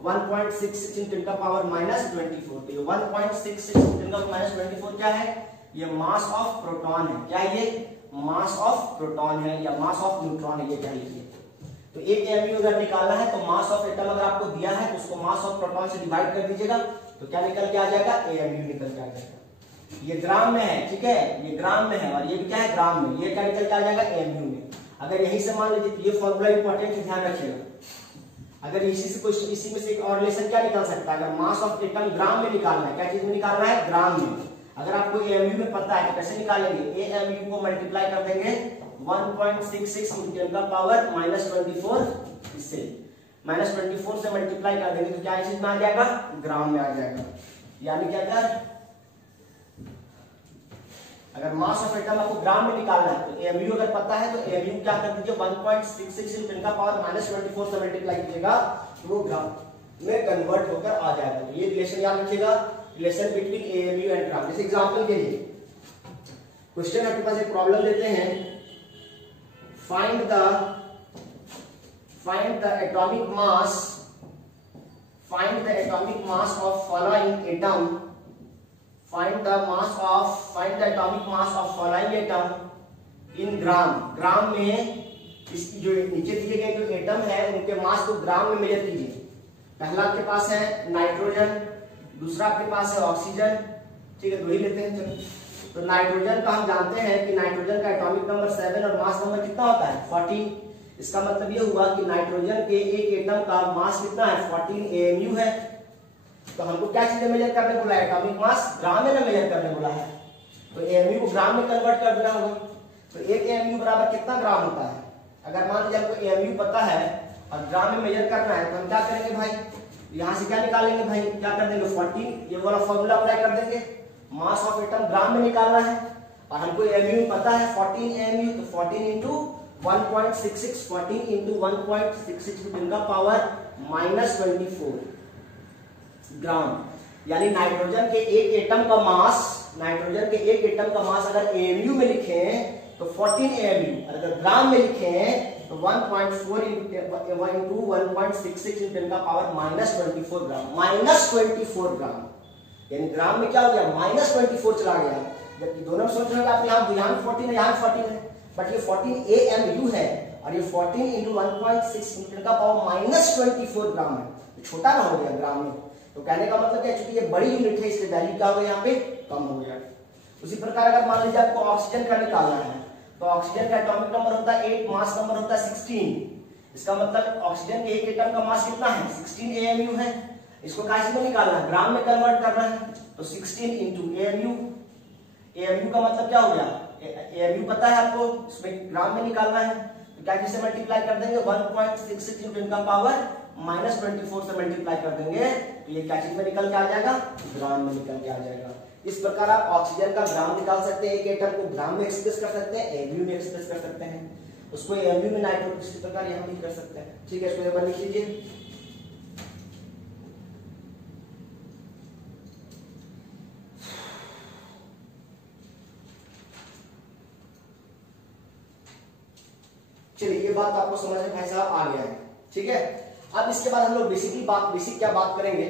1.66 इंटू 10 का पावर -24। तो ये 1.66 इंटू 10 का -24 क्या है, ये मास ऑफ प्रोटॉन है। क्या ये मास ऑफ प्रोटॉन है या मास ऑफ न्यूट्रॉन है, ये क्या लिखिए। तो एक AMU अगर निकालना है तो मास ऑफ एटम अगर आपको दिया है तो उसको मास ऑफ प्रोटॉन से डिवाइड कर दीजिएगा तो क्या निकल के आ जाएगा, AMU निकल के आ जाएगा। ये ग्राम में है, ठीक है, ये ग्राम में है और ये भी क्या है ग्राम में, ये क्या निकल के आ जाएगा AMU में। अगर यहीं से मान लीजिए तो ये फॉर्मूला इंपॉर्टेंट है, ध्यान रखिएगा। अगर इसी से कुछ, इसी में से एक और रिलेशन क्या निकल सकता है, अगर मास ऑफ एटम ग्राम में निकालना है, क्या चीज में निकालना है, ग्राम में। अगर आपको AMU में पता है तो कैसे निकालेंगे, AMU को मल्टीप्लाई कर देंगे 1.66 इंटू 10 का पावर -24 इससे। -24 से मल्टीप्लाई कर देंगे तो क्या इस चीज में आ जाएगा, ग्राम में आ जाएगा। यानी क्या कर, अगर मास ऑफ एटम आपको ग्राम में निकालना है तो एमयू अगर पता है तो एमयू क्या कर दीजिए 1.66 × 10⁻24 से मल्टीप्लाई कीजिएगा तो वो ग्राम में कन्वर्ट होकर आ जाएगा। तो ये रिलेशन याद रखिएगा, रिलेशन बिटवीन एमयू एंड ग्राम। जैसे एग्जांपल के लिए क्वेश्चन आपके पास एक प्रॉब्लम देते हैं, find the atomic mass of following atom, find the atomic mass of following atom in ग्राम। ग्राम में इसकी जो नीचे दिए गए जो एटम है उनके मास को ग्राम में मेजर कीजिए। पहला आपके पास है नाइट्रोजन, दूसरा आपके पास है ऑक्सीजन, ठीक है, दो ही लेते हैं। चलो तो नाइट्रोजन का हम जानते हैं कि नाइट्रोजन का एटॉमिक नंबर 7 और मास नंबर कितना होता है 14। इसका मतलब ये हुआ कि नाइट्रोजन के एक एटम का मास कितना है 14 AMU है। तो हमको क्या चीजें मेजर करने बोला है, एटॉमिक मास ग्राम में ना मेजर करने बोला है, तो एमयू को ग्राम में कन्वर्ट कर देना होगा। तो एक एमयू बराबर कितना ग्राम होता है। अगर मान लीजिए हमको एमयू पता है और ग्राम में मेजर करना है तो हम क्या करेंगे भाई, यहाँ से क्या निकालेंगे भाई, क्या कर देंगे 14, ये वाला फॉर्मूला अप्लाई कर देंगे। मास ऑफ एटम ग्राम में निकालना है और हमको एमयू पता है 14 एमयू, तो 14 इंटू 1.66, 14 इंटू 1.66 × 10⁻24 ग्राम। यानी नाइट्रोजन के एक एटम का मास अगर एमयू में लिखे तो 14 AMU, अगर ग्राम में लिखे तो 1.4 इंटू 1.66 × 10⁻24 ग्राम, -24 ग्राम। यानी ग्राम में क्या हो गया -24 चला गया, जबकि दोनों सोच रहे हैं आप यहाँ 14 है, यहाँ 14 है, बट ये 14 AMU है और ये 14 इंटू 1.6 × 10⁻24 ग्राम है, तो छोटा ना हो गया ग्राम में। तो कहने का मतलब क्या, चूंकि ये बड़ी यूनिट है इसके वैल्यू क्या हो गया, यहाँ पे कम हो गया। उसी प्रकार अगर मान लीजिए आपको ऑक्सीजन का निकालना है तो ऑक्सीजन का एटॉमिक नंबर होता है 8, मास नंबर होता है 16। इसका मतलब ऑक्सीजन के एक एटम का मास कितना है 16 AMU है। इसको कैसे में निकालना है, ग्राम में कन्वर्ट करना है, तो 16 इंटू AMU। AMU का मतलब क्या हो गया, AMU पता है आपको, इसमें ग्राम में निकालना है तो क्या किसे मल्टीप्लाई कर देंगे 1.66 × 10⁻24 से मल्टीप्लाई कर देंगे तो ये क्या चीज में निकल के आ जाएगा, ग्राम में निकल के आ जाएगा। इस प्रकार आप ऑक्सीजन का ग्राम निकाल सकते हैं, एक एटम को ग्राम में एक्सप्रेस कर सकते हैं, एमयू में एक्सप्रेस कर सकते हैं, उसको एमयू में नाइट्रोजन इसी प्रकार यहां भी कर सकते हैं। ठीक है, इसको एक बार लिख लीजिए। चलिए ये बात आपको समझ में भाई साहब आ गया है। ठीक है, अब इसके बाद हम लोग बेसिक क्या बात करेंगे,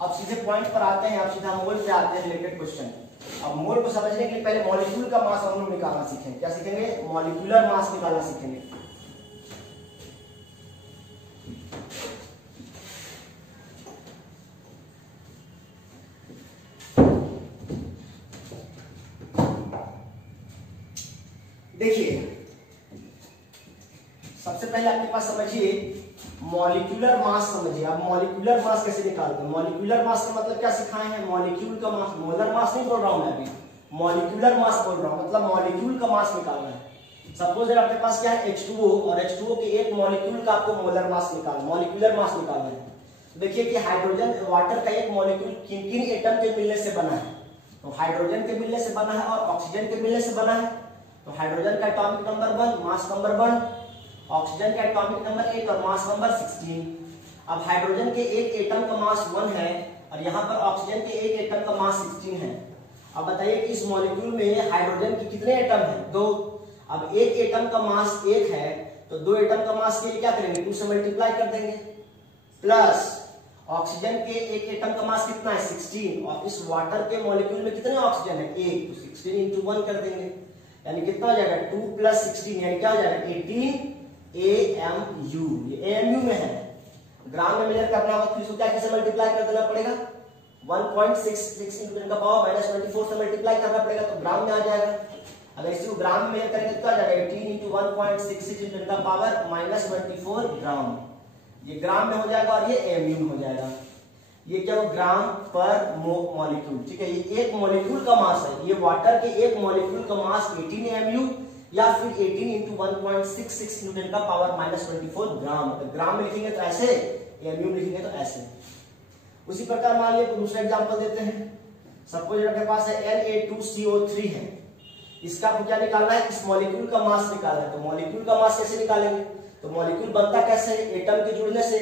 अब सीधे पॉइंट पर आते हैं, अब सीधा मोल पे आते हैं, रिलेटेड क्वेश्चन। अब मोल को समझने के लिए पहले मॉलिक्यूल का मास हम लोग निकालना सीखेंगे। क्या सीखेंगे, मॉलिक्यूलर मास निकालना सीखेंगे। देखिए सबसे पहले आपके पास समझिए मॉलिक्यूलर मास समझिए। अब मॉलिक्यूलर मास कैसे निकालते हैं, मॉलिक्यूलर मास का मतलब क्या सिखाए हैं, मॉलिक्यूल का मास, मोलर मास नहीं बोल रहा हूं मैं अभी, मॉलिक्यूलर मास बोल रहा हूं, मतलब मॉलिक्यूल का मास निकालना है। सपोज आपके पास क्या है H2O और H2O के एक मॉलिक्यूल का आपको मोलर मास निकालना, मॉलिक्यूलर मास निकालना है। तो देखिए कि हाइड्रोजन वाटर का एक मॉलिक्यूल किन किन एटम के मिलने से बना है, तो हाइड्रोजन के मिलने से बना है और ऑक्सीजन के मिलने से बना है। तो हाइड्रोजन का atomic number 1, mass number 1, oxygen का एटॉमिक नंबर 8 और मास नंबर 16। अब हाइड्रोजन के एक एटम का मास 1 है और यहाँ पर ऑक्सीजन के एक एटम का मास 16 है। अब बताइए कि इस मॉलिक्यूल में हाइड्रोजन के कितने एटम हैं, 2। अब एक एटम का मास 1 है तो 2 एटम का मास के लिए क्या करेंगे, 2 से मल्टीप्लाई कर देंगे, प्लस ऑक्सीजन के एक एटम का मास कितना है 16 और इस वाटर के मॉलिक्यूल में कितने ऑक्सीजन है 1, तो 16 इंटू 1 कर देंगे, यानी कितना हो जाएगा 2 + 16, यानी क्या हो जाएगा 18 AMU। ये AMU में है, ग्राम में मेजर करना होगा तो इसको क्या कैसे मल्टीप्लाई कर देना पड़ेगा, 1.66 × 10⁻24 से मल्टीप्लाई करना पड़ेगा तो ग्राम में आ जाएगा। अगर इसी को ग्राम में मेजर करेंगे तो क्या आ जाएगा 18 × 1.66 × 10⁻24 ग्राम, ये ग्राम में हो जाएगा और ये AMU में हो जाएगा। ये क्या हो, ग्राम पर मॉलिक्यूल। ठीक है, ये एक मॉलिक्यूल का मास है, ये वाटर के एक मॉलिक्यूल का मास 18 AMU, या फिर 18 इंटू 1.66 न्यूटन का पावर -24 ग्राम। अगर ग्राम में लिखेंगे तो ऐसे, एमयू में लिखेंगे तो ऐसे। उसी प्रकार मान लिया दूसरा एग्जांपल देते हैं। सपोज आपके पास है Na2CO3 है, इसका आपको क्या निकालना है, इस मॉलिक्यूल का मास निकालना है। तो मॉलिक्यूल का मास कैसे निकालेंगे, तो मॉलिक्यूल बनता कैसे है, एटम के जुड़ने से।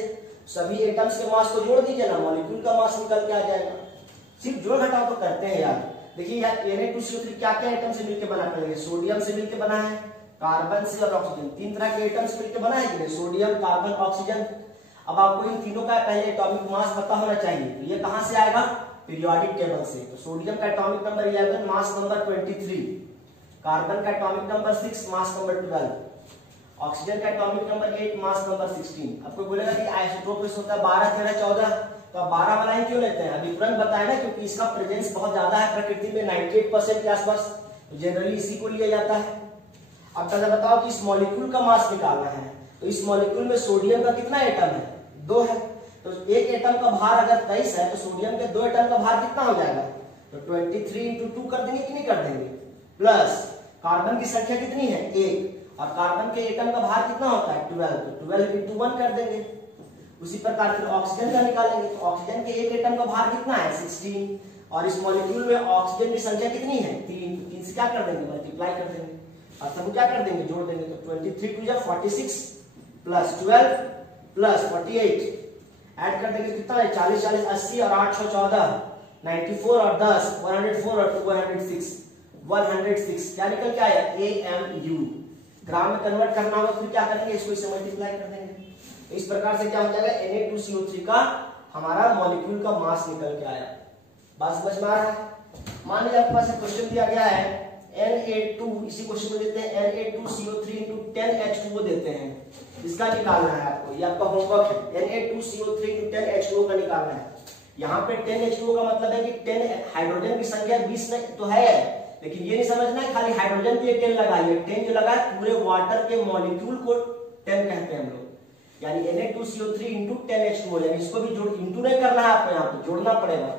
सभी एटम्स के मास को जोड़ दीजिए ना, मॉलिक्यूल का मास निकल के आ जाएगा। सिर्फ जोड़ घटाव तो करते हैं यार। देखिए यार Na2CO3 क्या क्या एटम से मिलकर बना है, सोडियम से मिलकर बना है, कार्बन से और ऑक्सीजन, 3 तरह के एटम से मिलकर बना है कि नहीं, सोडियम, कार्बन, ऑक्सीजन। अब आपको इन तीनों का पहले एटॉमिक मास पता होना चाहिए। तो ये कहां से आएगा, पीरियोडिक टेबल से। तो सोडियम का atomic number 11, mass number 23, carbon का atomic number 6, mass number 12, oxygen का एटॉमिक नंबर 8, मास नंबर 16। आपको बोलेगा कि आइसोटोप होता है 12, 13, 14, तो आप 12 वाला ही क्यों लेते हैं, अभी तुरंत बताया ना, क्योंकि इसका प्रेजेंस बहुत ज्यादा है प्रकृति में, 98% के आसपास, तो जनरली इसी को लिया जाता है। अब पहले बताओ कि इस मॉलिक्यूल का मास निकालना है, तो इस मॉलिक्यूल में सोडियम का कितना एटम है, 2 है। तो एक एटम का भार अगर 23 है, तो सोडियम के 2 एटम का भार कितना हो जाएगा, तो 23 इंटू 2 कर देंगे कि नहीं कर देंगे, प्लस कार्बन की संख्या कितनी है, 1, और कार्बन के एटम का भार कितना होता है, 12, तो 12 इंटू 1 कर देंगे। उसी प्रकार फिर ऑक्सीजन का निकालेंगे, तो ऑक्सीजन के एक एटम का भार कितना है, 16, और इस मॉलिक्यूल में ऑक्सीजन की संख्या कितनी है, 3 से क्या कर देंगे, मल्टीप्लाई कर देंगे, और सब क्या कर देंगे, जोड़ देंगे। तो 23 2 46 प्लस 12 प्लस 48 ऐड कर देंगे, कितना है, 40 40 80 और 8 6 14 94 और 10 104 और 2 106 क्या निकल के आया, AMU। ग्राम में कन्वर्ट करना होगा फिर क्या करेंगे, इसको इससे मल्टीप्लाई कर देंगे। तो इस प्रकार से क्या हो जाएगा, Na2CO3 का हमारा मॉलिक्यूल का मास निकल के आया। बात समझ में आ रहा है। मान लीजिए आपके पास क्वेश्चन दिया गया है Na2, इसी क्वेश्चन में देते हैं Na2CO3 इंटू 10H2O देते हैं, इसका निकालना है आपको, ये आपका होमवर्क है। Na2CO3 इंटू 10H2O का निकालना है। यहाँ पे 10H2O का मतलब है कि 10 हाइड्रोजन की संख्या 20 तो है, लेकिन ये नहीं समझना है खाली हाइड्रोजन के 10 लगाइए, 10 जो लगा है पूरे वाटर के मॉलिक्यूल को 10 कहते हैं हम लोग, यानी Na2CO3 इंटू 10H2O, यानी इसको भी जोड़, इंटू नहीं करना है आपको, यहाँ पे जोड़ना पड़ेगा।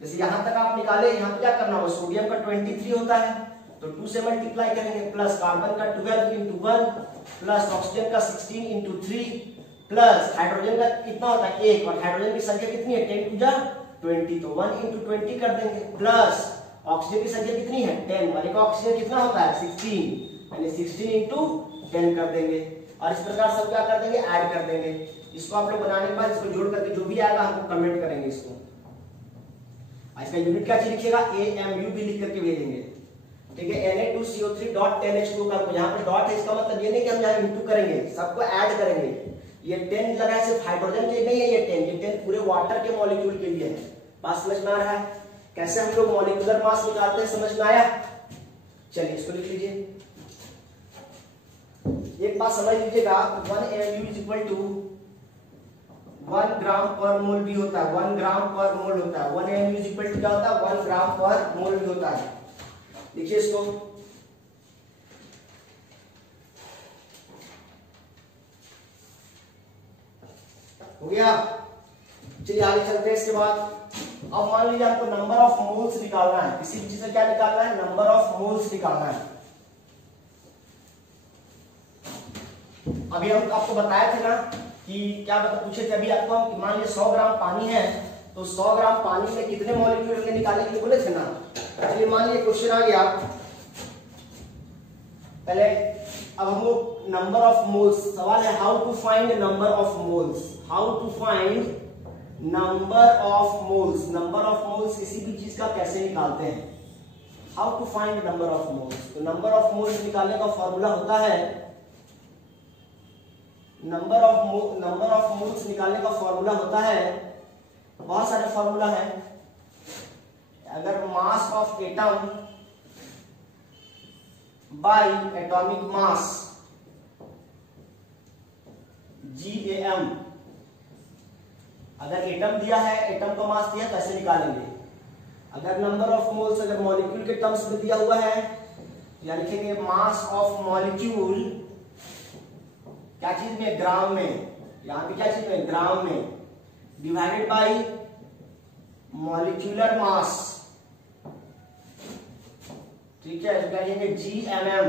जैसे यहाँ तक आप निकाले, यहाँ पे क्या करना होगा, सोडियम का 23 होता है, तो 2 से मल्टीप्लाई करेंगे, प्लस कार्बन का 12 इंटू 1 प्लस ऑक्सीजन का 16 इंटू 3 प्लस हाइड्रोजन का कितना होता है, 1, और हाइड्रोजन की संख्या कितनी है, 10 2 20, तो 1 इंटू 20 कर देंगे, प्लस ऑक्सीजन की संख्या कितनी है, 10, वाले का ऑक्सीजन कितना होता है, 16, यानी 16 इंटू 10 कर देंगे। और इस प्रकार सब क्या कर देंगे, ऐड कर देंगे। इसको आप लोग बनाने के बाद इसको जोड़ करके जो भी आएगा हमको कमेंट करेंगे इसको। इसका यूनिट क्या चीज लिखिएगा, AMU भी लिख करके भेजेंगे, ठीक है। Na2CO3 डॉट 10H2 का, यहाँ पे डॉट है, इसका मतलब ये नहीं कि हम यहाँ इंटू करेंगे, सबको ऐड करेंगे। ये 10 लगा है सिर्फ हाइड्रोजन के लिए नहीं है, ये 10 पूरे वाटर के मॉलिक्यूल के लिए है। बात समझ में आ रहा है, कैसे हम लोग मॉलिक्यूलर मास निकालते हैं, समझ में आया। चलिए इसको लिख लीजिए। एक बात समझ लीजिएगा, 1 AMU इज इक्वल टू 1 ग्राम पर मोल भी होता है, 1 ग्राम पर मोल होता है। 1 AMU इज इक्वल टू क्या होता है, 1 ग्राम पर मोल भी होता है। लिखिए इसको, हो गया। चलिए आगे चलते हैं। इसके बाद अब मान लीजिए आपको नंबर ऑफ मोल्स निकालना है, किसी भी चीज का क्या निकालना है, नंबर ऑफ मोल्स निकालना है। अभी हम आपको बताए थे ना कि क्या पूछे थे अभी आपको, हम मान लीजिए 100 ग्राम पानी है, तो 100 ग्राम पानी में कितने मॉलिक्यूल होंगे निकालने के लिए बोले थे ना। चलिए मान लीजिए क्वेश्चन आ गया, पहले अब हम लोग नंबर ऑफ मोल्स, सवाल है how to find number of moles, how to find number of moles. Number of moles किसी भी चीज का कैसे निकालते हैं, how to find number of moles. तो नंबर ऑफ मोल्स निकालने का फॉर्मूला होता है, नंबर ऑफ मोल्स निकालने का फॉर्मूला होता है, बहुत सारे फॉर्मूला है। अगर mass of atom by atomic mass GAM, अगर एटम दिया है, एटम का मास दिया, कैसे निकालेंगे। अगर नंबर ऑफ मोल्स अगर मॉलिक्यूल के टर्म्स में दिया हुआ है, या लिखेंगे मास ऑफ मॉलिक्यूल, क्या चीज में, ग्राम में, यहां पे क्या चीज में, ग्राम में, डिवाइडेड बाय मॉलिक्यूलर मास, ठीक है, तो क्या लिखेंगे GMM,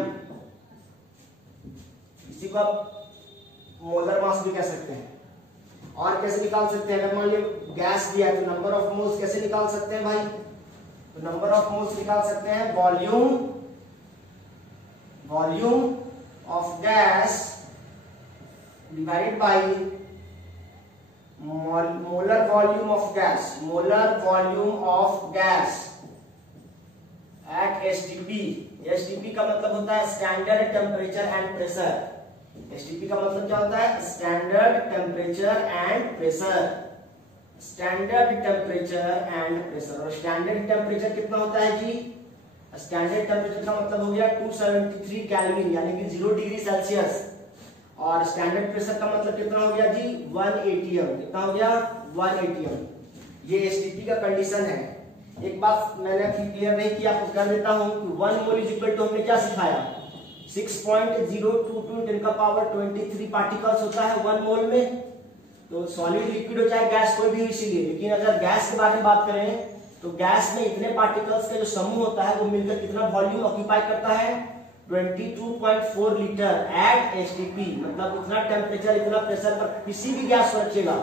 को आप मोलर मास भी कह सकते हैं। और कैसे निकाल सकते हैं, अगर मान लीजिए गैस दिया है तो नंबर ऑफ मोल्स कैसे निकाल सकते हैं भाई, तो नंबर ऑफ मोल्स निकाल सकते हैं volume of gas divided by molar volume of gas at STP. STP का मतलब होता है standard temperature and pressure. STP का मतलब क्या होता है, standard temperature and pressure. Standard temperature and pressure. और स्टैंडर्ड टेम्परेचर कितना होता है जी, स्टैंडर्ड टेम्परेचर का मतलब हो गया 273 केल्विन यानी कि 0 डिग्री सेल्सियस। और स्टैंडर्ड प्रेशर का मतलब कितना हो गया जी, 1 atm। कितना हो गया, 1 atm। ये एसटीपी का कंडीशन है। एक बात मैंने अभी क्लियर नहीं किया, आपको कर देता हूं कि 1 मोल इज इक्वल टू, हमने क्या सिखाया, 6.022 10 का पावर 23 पार्टिकल्स होता है 1 मोल में। तो सॉलिड लिक्विड हो चाहे गैस कोई भी हो इसीलिए। लेकिन अगर गैस के बारे में बात करें तो गैस में इतने पार्टिकल्स का जो समूह होता है वो मिलकर कितना वॉल्यूम ऑक्यूपाई करता है, 22.4 लीटर एट एसटीपी। मतलब उतना टेम्परेचर इतना प्रेशर पर किसी भी गैस को रखिएगा,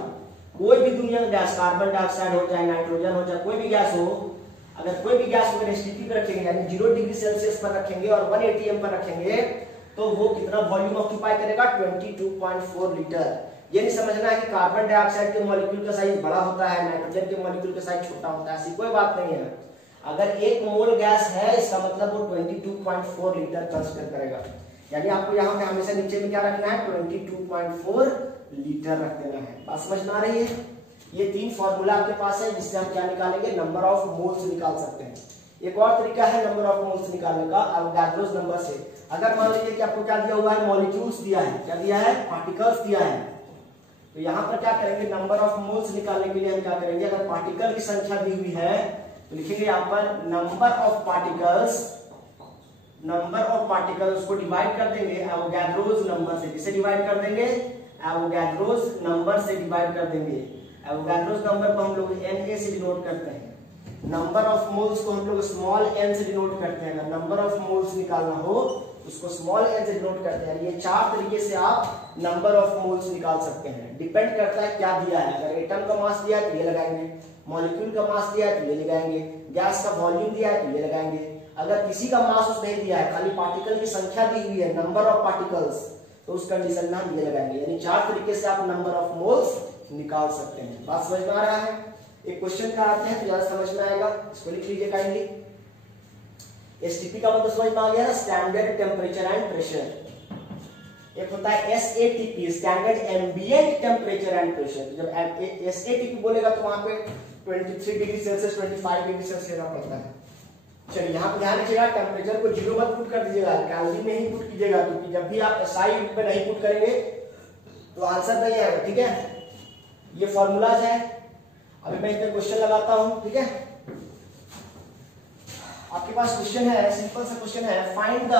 कोई भी दुनिया में गैस, कार्बन डाइऑक्साइड हो चाहे नाइट्रोजन हो चाहे कोई भी गैस हो, अगर कोई भी गैस को एसटीपी पर रखेंगे यानी 0 डिग्री सेल्सियस पर रखेंगे और 1 atm पर रखेंगे तो वो कितना वॉल्यूम ऑक्यूपाई करेगा, 22.4 लीटर। ये नहीं समझना है कि कार्बन डाइऑक्साइड के मॉलिक्यूल का साइज बड़ा होता है, नाइट्रोजन के मॉलिक्यूल का साइज छोटा होता है, ऐसी कोई बात नहीं है। अगर 1 मोल गैस है इसका मतलब वो 22.4 लीटर कंसीडर करेगा। यानी आपको यहाँ पे हमेशा नीचे में क्या रखना है, 22.4 लीटर रख देना है। बात समझ में आ रही है। ये 3 फॉर्मूला आपके पास है जिससे हम क्या निकालेंगे, नंबर ऑफ मोल्स निकाल सकते हैं। एक और तरीका है नंबर ऑफ मोल्स निकालने का, अवोगाड्रोस नंबर से। अगर मान लीजिए कि आपको क्या दिया हुआ है, मॉलिक्यूल्स दिया है, क्या दिया है, पार्टिकल्स दिया है, तो यहाँ पर क्या करेंगे, नंबर ऑफ मोल्स निकालने के लिए हम क्या करेंगे, अगर पार्टिकल की संख्या दी हुई है तो लिखेंगे यहाँ पर नंबर ऑफ पार्टिकल्स को डिवाइड कर देंगे एवोगाड्रोस नंबर से। किसे डिवाइड कर देंगे, एवोगाड्रोस नंबर से डिवाइड कर देंगे। एवोगाड्रोस नंबर को हम लोग Na से डिनोट करते हैं, नंबर ऑफ मोल्स को हम लोग स्मॉल n से डिनोट करते हैं। अगर नंबर ऑफ मोल्स निकालना हो उसको स्मॉल n से डिनोट करते हैं। ये 4 तरीके से आप नंबर ऑफ मोल्स निकाल सकते हैं। डिपेंड करता है क्या दिया है। अगर एटम का मास दिया है तो ये लगाएंगे, मॉलिक्यूल का मास दिया है तो ये लगाएंगे, गैस का वॉल्यूम दिया है तो ये लगाएंगे। अगर किसी का मास नहीं दिया है, खाली पार्टिकल की संख्या दी हुई है, नंबर ऑफ पार्टिकल्स, तो उस कंडीशन में हम ये लगाएंगे। यानी 4 तरीके से आप नंबर ऑफ मोल्स निकाल सकते हैं। बात समझ में आ रहा है। एक क्वेश्चन का आते हैं तो ज्यादा समझ में आएगा, इसको लिख लीजिए काइंडली। एसटीपी का मतलब समझ में आ गया ना, स्टैंडर्ड टेम्परेचर एंड प्रेशर। एक होता है SATP, standard ambient temperature and pressure. जब एसएटीपी बोलेगा तो वहां पे 23 डिग्री सेल्सियस 25 डिग्री सेल्सियस लेना पड़ता है। चलिए यहाँ पे ध्यान रखिएगा, टेम्परेचर को 0 मत पुट कर दीजिएगा, केल्विन में ही पुट कीजिएगा, क्योंकि जब भी आप एसआई पे नहीं पुट करेंगे तो आंसर नहीं आएगा। ठीक है, ये फॉर्मूलाज है। अभी मैं इसमें क्वेश्चन लगाता हूं। ठीक है, आपके पास क्वेश्चन है, सिंपल सा क्वेश्चन है, find the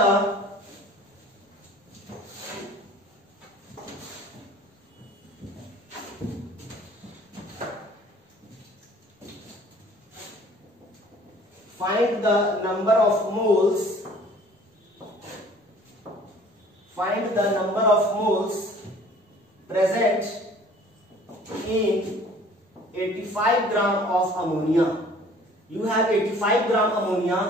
number of moles present in 85 gram of ammonia. You have 85 gram ammonia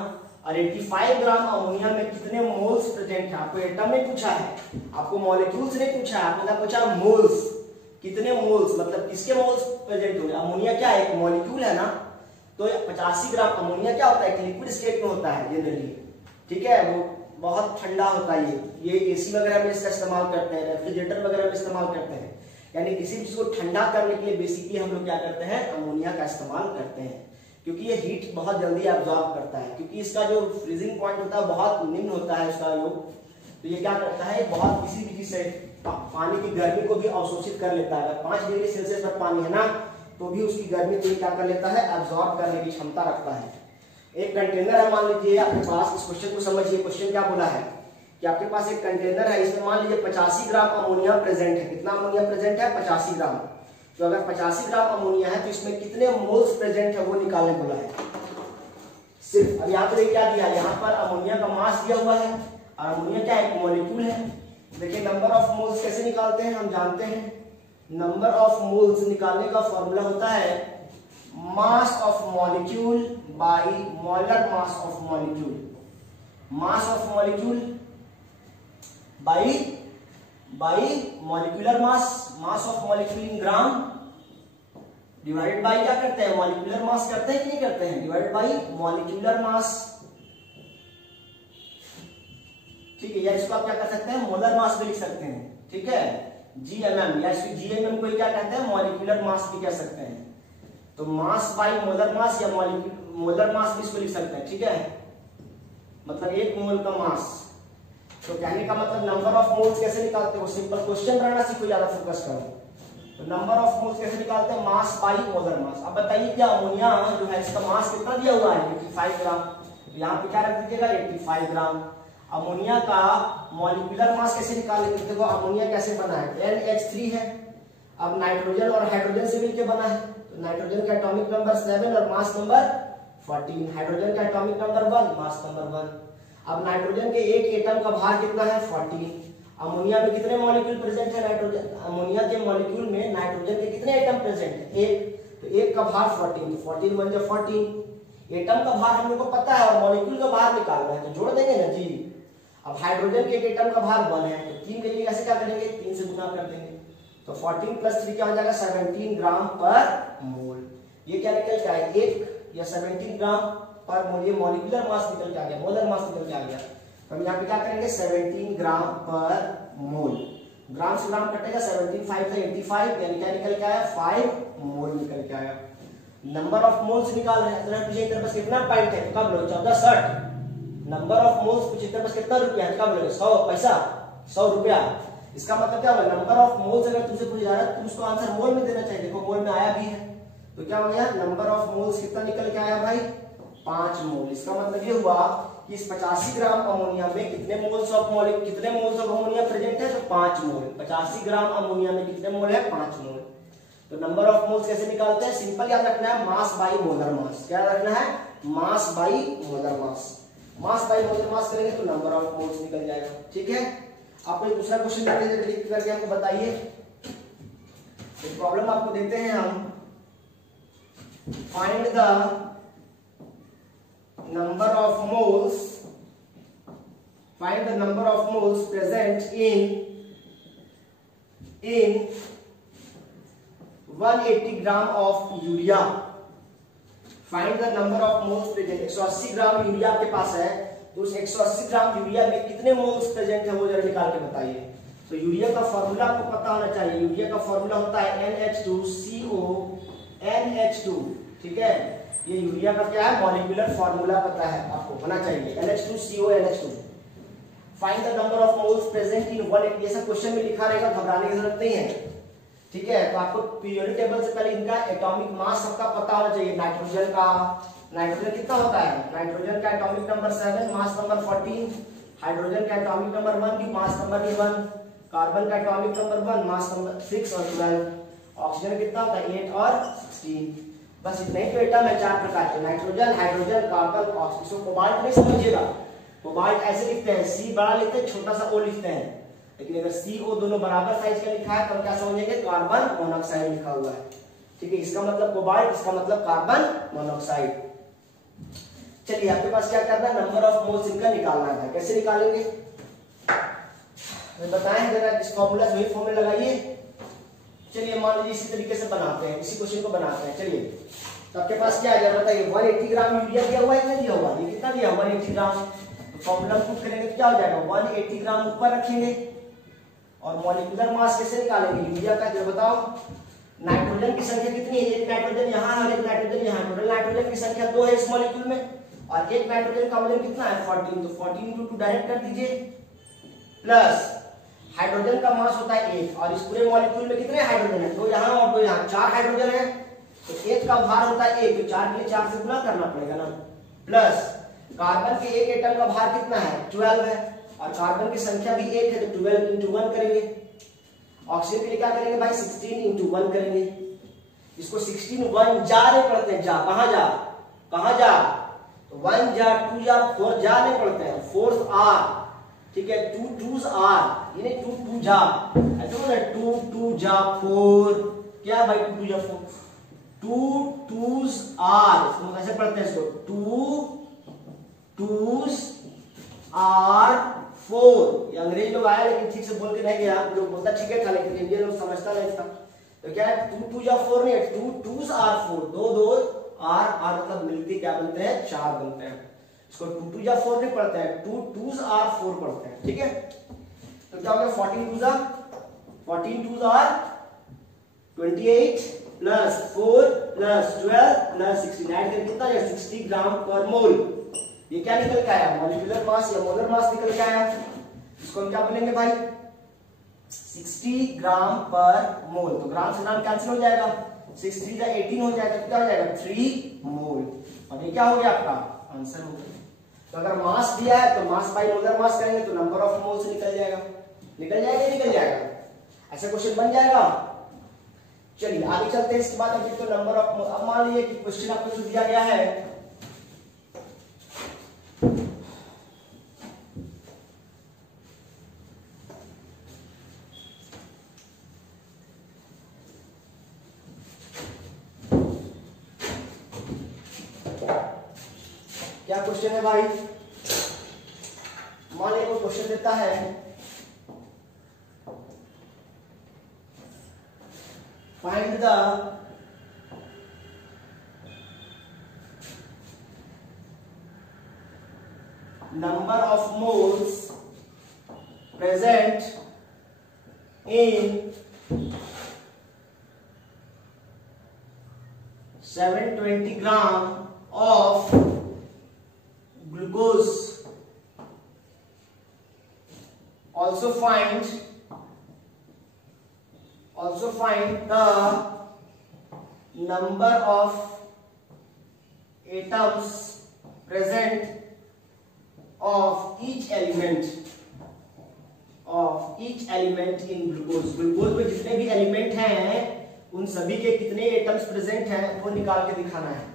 और 85 ग्राम अमोनिया में कितने मोल्स प्रेजेंट है। आपको एटम नहीं पूछा है, आपको मॉलिक्यूल्स नहीं पूछा है, आपने पूछा मोल्स। कितने मोल्स मतलब किसके मोल्स प्रेजेंट होंगे। अमोनिया क्या है, एक मॉलिक्यूल है ना, तो 85 ग्राम अमोनिया क्या होता है, एक लिक्विड स्टेट में होता है जनरली। ठीक है, वो बहुत ठंडा होता है। ये एसी वगैरह में इसका इस्तेमाल करते हैं, रेफ्रिजरेटर वगैरह में इस्तेमाल करते हैं। यानी किसी चीज को ठंडा करने के लिए बेसिकली हम लोग क्या करते हैं, अमोनिया का इस्तेमाल करते हैं, क्योंकि ये हीट बहुत जल्दी एब्जॉर्ब करता है। क्योंकि इसका जो फ्रीजिंग पॉइंट होता है बहुत निम्न होता है इसका योग, तो ये क्या करता है, बहुत किसी भी चीज से पानी की गर्मी को भी अवशोषित कर लेता है। अगर 5 डिग्री सेल्सियस पर पानी है ना, तो भी उसकी गर्मी को क्या कर लेता है, एब्जॉर्ब करने की क्षमता रखता है। एक कंटेनर है, मान लीजिए आपके पास, इस क्वेश्चन को समझिए। क्वेश्चन क्या बोला है कि आपके पास एक कंटेनर है, इसमें मान लीजिए 85 ग्राम अमोनिया प्रेजेंट है। कितना अमोनिया प्रेजेंट है, 85 ग्राम। तो अगर 85 ग्राम अमोनिया है तो इसमें कितने मोल्स प्रेजेंट है वो निकालने बोला है सिर्फ। अब यहाँ पे क्या दिया है, यहाँ पर अमोनिया का मास दिया हुआ है, और अमोनिया क्या है, एक मॉलिक्यूल है। देखिए नंबर ऑफ मोल्स कैसे निकालते हैं, हम जानते हैं नंबर ऑफ मोल्स निकालने का फॉर्मूला होता है mass of molecule by molar mass of molecule, mass of molecule by molecular mass, mass of molecule in gram divided by क्या करते हैं, मॉलिक्यूलर मास करते हैं कि नहीं करते हैं, डिवाइडेड बाय मॉलिक्यूलर मास। ठीक है, या इसको आप क्या कर सकते हैं, मोलर मास भी लिख सकते हैं। ठीक है, जीएमएम या इसको जीएमएम को क्या कहते हैं, मॉलिक्यूलर मास भी कह सकते हैं। तो मास बाय मोलर मास या मोलर मास भी इसको लिख सकते हैं। ठीक है, मतलब एक मोल का मास। तो कहने का मतलब नंबर ऑफ मोल्स कैसे निकालते हो, सिंपल क्वेश्चन बनाना सीखो, ज्यादा फोकस करो। तो नंबर ऑफ मोल्स कैसे निकालते हैं, मास बाय मोलर मास। अब बताइए क्या अमोनिया जो है इसका मास कितना दिया हुआ है, 85 ग्राम। यहाँ पे क्या रख दीजिएगा, 85 ग्राम। अमोनिया का मॉलिक्यूलर मास कैसे निकालेंगे, देखो अमोनिया कैसे बना है, NH3 है। अब नाइट्रोजन और हाइड्रोजन से मिलकर बना है, तो नाइट्रोजन का एटॉमिक नंबर 7 और मास नंबर 14, हाइड्रोजन का एटॉमिक नंबर 1, मास नंबर 1। अब नाइट्रोजन के एक एटम का भार कितना है, 14। अमोनिया में कितने मॉलिक्यूल प्रेजेंट है, नाइट्रोजन अमोनिया के मॉलिक्यूल में नाइट्रोजन के कितने एटम प्रेजेंट है, एक। तो एक का भार 14, 14 1 जा 14। एटम का भार हम लोग को पता है और मॉलिक्यूल का भार निकालना है, तो जोड़ देंगे ना जी। अब हाइड्रोजन के एक एटम का भार 1 है, तो 3 के लिए कैसे क्या करेंगे, 3 से गुना कर देंगे। तो 14 + 3 क्या हो जाएगा, 17 ग्राम पर मोल। ये क्या निकल के आएगा, 1 या 17 ग्राम पर मोल। ये मॉलिक्यूलर मास निकल के आ गया, मोलर मास निकल के आ गया। तो हम यहाँ पे क्या करेंगे, 17 ग्राम पर मोल। ग्राम से ग्राम कटेगा, 17 5 था 85, यानी क्या निकल के आया, 5 मोल निकल के आया। नंबर ऑफ मोल्स निकाल रहे हैं, तो पूछे इधर बस कितना पॉइंट है, कब लो 1460। नंबर ऑफ मोल्स पूछे इधर बस कितना रुपया है, कब लोगे 100 पैसा, 100 रुपया। इसका मतलब क्या हुआ, नंबर ऑफ मोल्स अगर तुमसे पूछा जा रहा है, तुम उसको आंसर मोल में देना चाहिए। देखो मोल में आया भी है, तो क्या हो गया, नंबर ऑफ मोल्स कितना निकल के आया भाई, 5 मोल। इसका मतलब ये हुआ कि इस 85 ग्राम अमोनिया में कितने मोल्स ऑफ अमोनिया प्रेजेंट है, तो 5 मोल। 85 ग्राम अमोनिया में कितने मोल है, 5 मोल। तो नंबर ऑफ मोल्स कैसे निकालते हैं, सिंपल याद रखना है, मास बाई मोलर मास। क्या रखना है, mass by molar mass. Mass by molar mass करेंगे तो नंबर ऑफ मोल्स निकल जाएगा। ठीक है, आपको एक दूसरा क्वेश्चन लिख करके आपको बताइए, एक प्रॉब्लम आपको देते हैं हम, find the number of moles present in 180 gram of urea. Find the number of moles present, 180 gram urea आपके पास है, तो उस 180 ग्राम यूरिया में कितने मोल्स प्रेजेंट है वो जरा निकाल के बताइए। तो यूरिया का फॉर्मूला आपको पता होना चाहिए। यूरिया का फॉर्मूला होता है NH2CO NH2। ठीक है, ये यूरिया का क्या है, मॉलिक्यूलर फार्मूला पता है आपको, होना चाहिए NH2CO NH2। Find the number of moles present in 180। ये सब क्वेश्चन में लिखा रहेगा, घबराने की जरूरत नहीं है। ठीक है, तो आपको पीरियोडिक टेबल से पहले इनका एटॉमिक मास सबका पता होना चाहिए। नाइट्रोजन कितना होता है, नाइट्रोजन का atomic number 7, mass number 14। Hydrogen का एटॉमिक नंबर 1 भी, मास नंबर भी 1। कार्बन का एटॉमिक नंबर 1, मास नंबर 6 और 12। ऑक्सीजन कितना होता है, 8 और 16। बस इतने ही तो एटम है, 4 प्रकार के, nitrogen, hydrogen, carbon, oxygen. Cobalt नहीं समझिएगा, कोबाल्ट ऐसे लिखते हैं, C बड़ा लिखते हैं, छोटा सा O लिखते हैं। लेकिन अगर CO दोनों बराबर साइज का लिखा है तो हम क्या समझेंगे, कार्बन मोनोऑक्साइड लिखा हुआ है। ठीक है, इसका मतलब कोबाल्ट, इसका मतलब कार्बन मोनोऑक्साइड। चलिए आपके पास क्या करना है, नंबर ऑफ मोल्स इनका निकालना है। कैसे निकालेंगे बताएं जरा, इस फॉर्मूला से वही फॉर्मूला लगाइए। चलिए मान लीजिए इसी तरीके से बनाते हैं, इसी क्वेश्चन को बनाते हैं। चलिए तो आपके पास क्या है बताइए, 180 ग्राम यूरिया दिया हुआ है, कितना दिया हुआ है, ये कितना दिया, 180 ग्राम। तो फॉर्मूला पुट करेंगे तो क्या हो जाएगा, 180 ग्राम ऊपर रखेंगे। और मॉलिक्यूलर मास कैसे निकालेंगे यूरिया का, जो बताओ। नाइट्रोजन की संख्या कितनी है, एक नाइट्रोजन यहाँ है और एक नाइट्रोजन यहाँ। टोटल नाइट्रोजन की संख्या 2 है इस मॉलिक्यूल में, और एक नाइट्रोजन का वजन कितना है, 14। तो 14 × 2 डायरेक्ट कर दीजिए, प्लस हाइड्रोजन का मास होता है 1, और इस पूरे मॉलिक्यूल में कितने हाइड्रोजन है, 2 यहाँ और 2 यहाँ, 4 हाइड्रोजन है। तो 1 का भार होता है 1, तो 4 के लिए 4 से गुणा करना पड़ेगा ना। प्लस कार्बन के एक एटम का भार कितना है, 12 है, और कार्बन की संख्या भी 1 है, तो 12 × 1 करेंगे। ऑक्सीजन के लिए क्या करेंगे भाई, 16 × 1 करेंगे। इसको 16 1 जा नहीं पढ़ते हैं, जा कहाँ जा, तो 1 जा 2 जा 4 जा नहीं पढ़ते हैं, 4 R ठीक है, 2 2s आर, ये नहीं 2 2 जा, ऐसे बोला 2 2 जा 4, क्या भाई 2 2 जा 4, 2 2s आर, इसको कैसे पढ़ते हैं इसको, 2 2s आर 4, ये अंग्रेजी लोग आया लेकिन ठीक से बोल के नहीं गया, लोग बोलता ठीक है था लेकिन इंडियन लोग समझता नहीं था। तो क्या है 2 2 जा 4 नहीं है, 2 2s आर 4, 2 2 आर आर मतलब मिलती क्या बनते हैं, 4 बनते हैं। इसको 2 2 जा 4 नहीं पढ़ते हैं, 2 2s आर 4 पढ़ते हैं, ठीक है। तो क्या हो गया 14 2s are 28 plus 4 plus 12 plus 16, add करके कितना है 60 ग्राम पर मोल। ये क्या निकल के आया, मॉलिक्यूलर मास या मोलर मास निकल के आया। इसको हम क्या बोलेंगे भाई 60 ग्राम पर मोल। तो ग्राम से ग्राम कैंसिल हो जाएगा, 6 3 जा 18 हो जाएगा, तो क्या हो जाएगा 3 मोल, और ये क्या हो गया आपका आंसर हो गया। तो अगर मास दिया है तो मास बाय मोलर मास करेंगे तो नंबर ऑफ मोल से निकल जाएगा, निकल जाएगा, ऐसा क्वेश्चन बन जाएगा। चलिए आगे चलते हैं, इसके बाद अभी तो नंबर ऑफ, अब मान लीजिए कि क्वेश्चन आपको जो दिया गया है क्या क्वेश्चन है भाई, मान लीजिए कोई क्वेश्चन देता है find the number of moles present in 720 gram of glucose, also find the number of atoms present of each element in glucose। Glucose में जितने भी एलिमेंट हैं उन सभी के कितने एटम्स प्रेजेंट हैं वो निकाल के दिखाना है।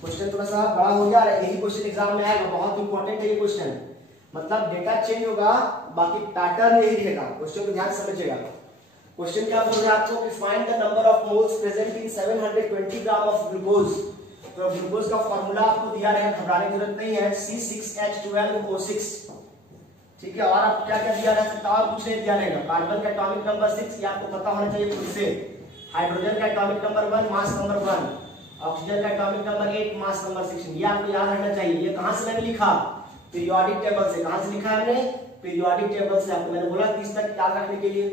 क्वेश्चन थोड़ा सा बड़ा हो गया, यही क्वेश्चन एग्जाम में आएगा, बहुत इंपॉर्टेंट है ये क्वेश्चन, मतलब डेटा चेंज होगा बाकी पैटर्न यही रहेगा। क्वेश्चन को ध्यान से समझिएगा। क्वेश्चन क्या बोल रहा है आपको कि find the number of moles present in 720 gram of glucose. तो ग्लूकोज का फार्मूला आपको दिया रहेगा, घबराने की जरूरत नहीं है, C6H12O6, ठीक है। और आपको क्या क्या दिया रह सकता है, कुछ नहीं दिया रहेगा। कार्बन का एटॉमिक नंबर 6 ये आपको पता होना चाहिए खुद से, हाइड्रोजन का atomic number 1 mass number 1, oxygen का एटॉमिक नंबर 8 मास नंबर 16, ये आपको याद रखना चाहिए। ये कहां से मैंने लिखा, पीरियोडिक टेबल से। कहां से लिखा है हमने, पीरियोडिक टेबल से। आपको मैंने बोला 30 तक याद रखने के लिए।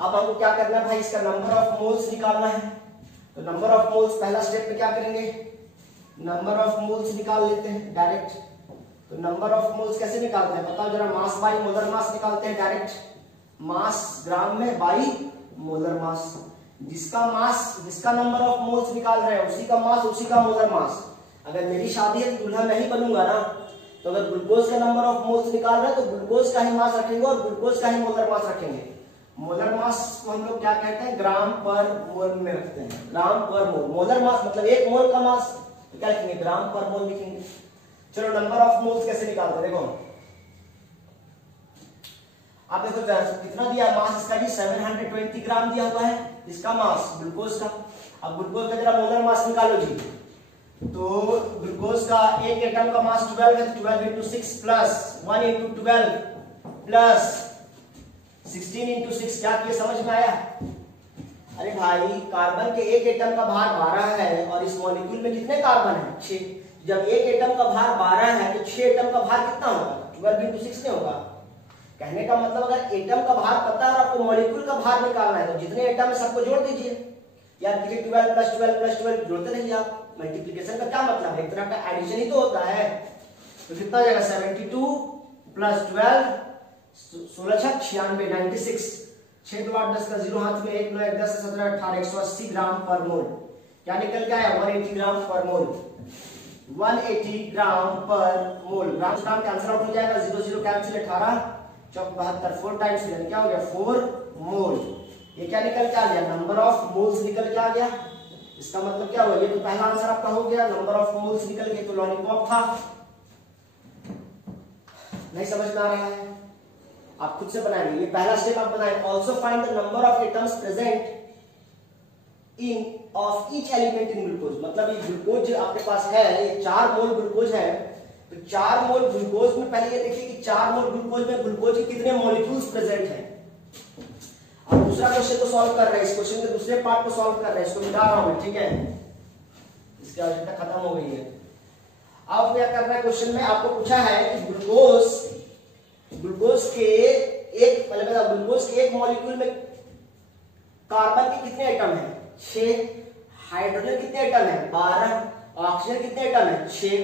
अब हमको क्या करना है भाई, इसका नंबर ऑफ मोल्स निकालना है। तो नंबर ऑफ मोल्स पहला स्टेप में क्या करेंगे, नंबर ऑफ मोल्स निकाल लेते हैं डायरेक्ट। तो नंबर ऑफ मोल्स कैसे निकालते हैं बताओ जरा, मास बाई मोलर मास निकालते हैं डायरेक्ट, मास ग्राम में बाई मोलर मास। जिसका नंबर ऑफ मोल्स निकाल रहे हैं उसी का मास उसी का मोलर मास। अगर मेरी शादी है तो दूल्हा मैं ही बनूंगा ना, तो अगर ग्लूकोज का नंबर ऑफ मोल्स निकाल रहे हैं तो ग्लूकोज का ही मास रखेंगे और ग्लूकोज का ही मोलर मास रखेंगे। मोलर मास को हम लोग क्या कहते हैं, ग्राम पर मोल में रखते हैं, ग्राम पर मोल। मोलर मास मतलब एक मोल का मास, तो क्या लिखेंगे, ग्राम पर मोल लिखेंगे। चलो नंबर ऑफ मोल्स कैसे निकालते हैं, देखो आप देखो कितना दिया है मास इसका जी, 720 ग्राम दिया हुआ है इसका मास ग्लूकोज का। अब ग्लूकोज का जरा मोलर मास निकालो जी। तो ग्लूकोज का एक एटम का मास 12 है, 12 into 6 plus 1 into 12 plus 16 into 6, क्या किया समझ में आया? अरे भाई कार्बन के एक एटम का भार 12 है और इस मॉलिक्यूल में कितने कार्बन है, 6। जब एक एटम का भार 12 है तो 6 एटम का भार कितना होगा, 12 into 6 नहीं होगा। कहने का मतलब अगर एटम का भार पता है और आपको मॉलिक्यूल का भार निकालना है तो जितने एटम है सबको जोड़ दीजिए। यार 12 प्लस 12 प्लस 12 जोड़ते रहिए आप। मल्टीप्लिकेशन का क्या मतलब है, एक तरह का एडिशन ही तो होता है। तो कितना हो जाएगा 72 प्लस 12 16 96 96, 6 2 8 10 का 0 हाथ में, 1 9 1 10 17 18 180 ग्राम पर मोल। क्या निकल के आया 180 ग्राम पर मोल, 180 ग्राम पर मोल। ग्राम ग्राम कैंसिल आउट हो जाएगा, 0 0 कैंसिल, 18 चौक 72 4 टाइम्स क्या हो गया 4 मोल। ये क्या निकल के आ गया, नंबर ऑफ मोल्स निकल के आ गया। इसका मतलब क्या हुआ, ये तो पहला आंसर आपका हो गया, नंबर ऑफ मोल्स निकल गए। तो लॉलीपॉप था नहीं समझ में आ रहा है? आप खुद से बनाएंगे। ये पहला स्टेप आप बनाएंगे। Also find the number of atoms present in of each element in glucose. मतलब ये ग्लूकोज जो आपके पास है, ये 4 मोल ग्लूकोज है, तो 4 मोल ग्लूकोज में पहले ये देखिए कि 4 मोल ग्लूकोज में ग्लूकोज के कितने मॉलिक्यूल्स प्रेजेंट हैं। अब दूसरा क्वेश्चन को सॉल्व कर रहे हैं, इस क्वेश्चन के दूसरे पार्ट को सॉल्व कर रहे हैं, इसको मिटा रहा हूं मैं, ठीक है, इसकी आवश्यकता खत्म हो गई है। अब क्या करना है, क्वेश्चन में आपको पूछा है कि ग्लूकोज के एक मॉलिक्यूल में कार्बन के कितने एटम हैं? 6। हाइड्रोजन कितने एटम है? 12। ऑक्सीजन कितने एटम है? 6।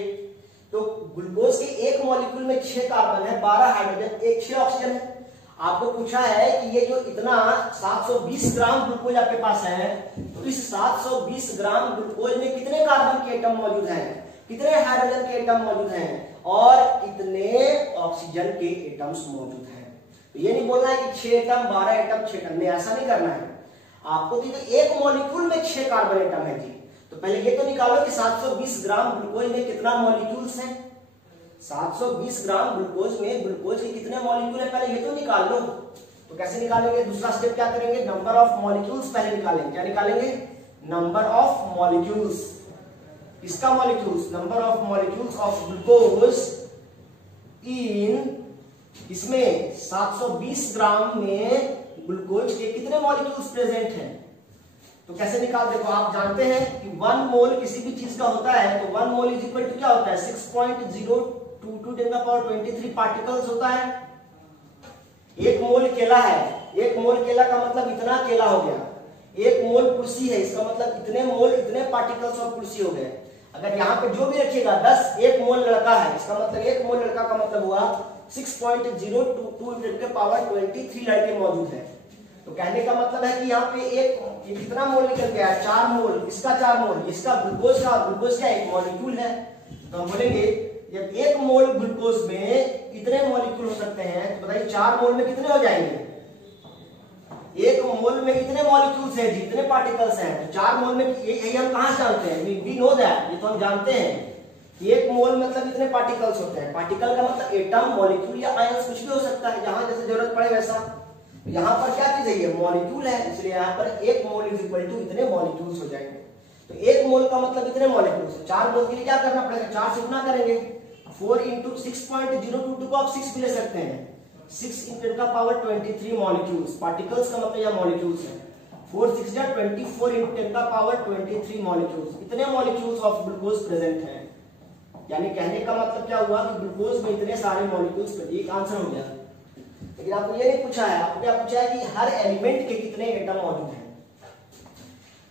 तो ग्लूकोज के एक मॉलिक्यूल में 6 कार्बन है, 12 हाइड्रोजन, 6 ऑक्सीजन है। आपको पूछा है कि ये जो इतना 720 ग्राम ग्लूकोज आपके पास है, तो इस 720 ग्राम ग्लूकोज में कितने कार्बन के एटम मौजूद हैं, कितने हाइड्रोजन के एटम मौजूद हैं और कितने ऑक्सीजन के एटम्स मौजूद हैं। तो ये नहीं बोलना है कि 6 एटम 12 एटम 6 एटम, नहीं, ऐसा नहीं करना है आपको। तो एक मॉलिक्यूल में 6 कार्बन एटम है जी, तो पहले ये तो निकालो कि 720 ग्राम ग्लूकोज में कितना मॉलिक्यूल्स हैं। 720 ग्राम ग्लूकोज में ग्लूकोज के कितने मॉलिक्यूल है, पहले ये तो निकाल लो। तो कैसे निकालेंगे? दूसरा स्टेप क्या करेंगे, नंबर ऑफ मॉलिक्यूल्स पहले निकालेंगे। क्या निकालेंगे? Number of molecules. किसका molecules? Number of molecules of glucose in, इसमें 720 ग्राम में ग्लूकोज के कितने मॉलिक्यूल्स प्रेजेंट हैं। तो कैसे निकाल, देखो आप जानते हैं कि 1 मोल किसी भी चीज का होता है तो 1 मोल इज इक्वल टू क्या होता है? 6.022 10 का पावर 23 पार्टिकल्स होता है। 1 मोल केला है, 1 मोल केला का मतलब इतना केला हो गया। 1 मोल कुर्सी है, इसका मतलब इतने मोल, इतने पार्टिकल्स ऑफ कुर्सी हो गए। अगर यहाँ पे जो भी रखिएगा 10, 1 मोल लड़का है, इसका मतलब 1 मोल लड़का का मतलब हुआ 6.022 10 के पावर 23 लड़के मौजूद है। तो कहने का मतलब है कि यहाँ पे ये कितना मोल निकल गया? 4 मोल, इसका 4 मोल, इसका ग्लूकोज का, ग्लूकोज क्या एक मॉलिक्यूल है। तो हम बोलेंगे जब 1 मोल ग्लूकोज में कितने मॉलिक्यूल हो सकते हैं, तो बताइए 4 मोल में कितने हो जाएंगे? 1 मोल में कितने मॉलिक्यूल्स हैं, जितने पार्टिकल्स हैं। तो 4 मोल में, यही हम कहां से जानते हैं? वी नो दैट, ये तो हम जानते हैं कि 1 मोल मतलब इतने पार्टिकल्स होते हैं। पार्टिकल का मतलब एटम, मॉलिक्यूल या आयंस कुछ भी हो सकता है, जहां जैसे जरूरत पड़े वैसा। यहाँ पर क्या चीज है? ये मॉलिक्यूल है, इसलिए यहाँ पर 1 मोल इज इक्वल टू इतने मॉलिक्यूल्स हो जाएंगे। तो 1 मोल का मतलब इतने मॉलिक्यूल्स। 4 मोल के लिए क्या करना पड़ेगा? 4 से गुना करेंगे। 4 × 6.022 को आप 6 भी ले सकते हैं। 6 × 10 का पावर 23 मॉलिक्यूल्स। पार्टिकल्स का मतलब यह मॉलिक्यूल्स है। 4 6 जा 24 × 10 का पावर 23 मॉलिक्यूल्स। इतने मॉलिक्यूल्स ऑफ ग्लूकोज प्रेजेंट हैं। यानी कहने का मतलब क्या हुआ कि ग्लूकोज में इतने सारे मॉलिक्यूल्स। एक आंसर हो गया। लेकिन आपको ये नहीं पूछा है, आपको क्या पूछा है कि हर एलिमेंट के कितने एटम मौजूद हैं।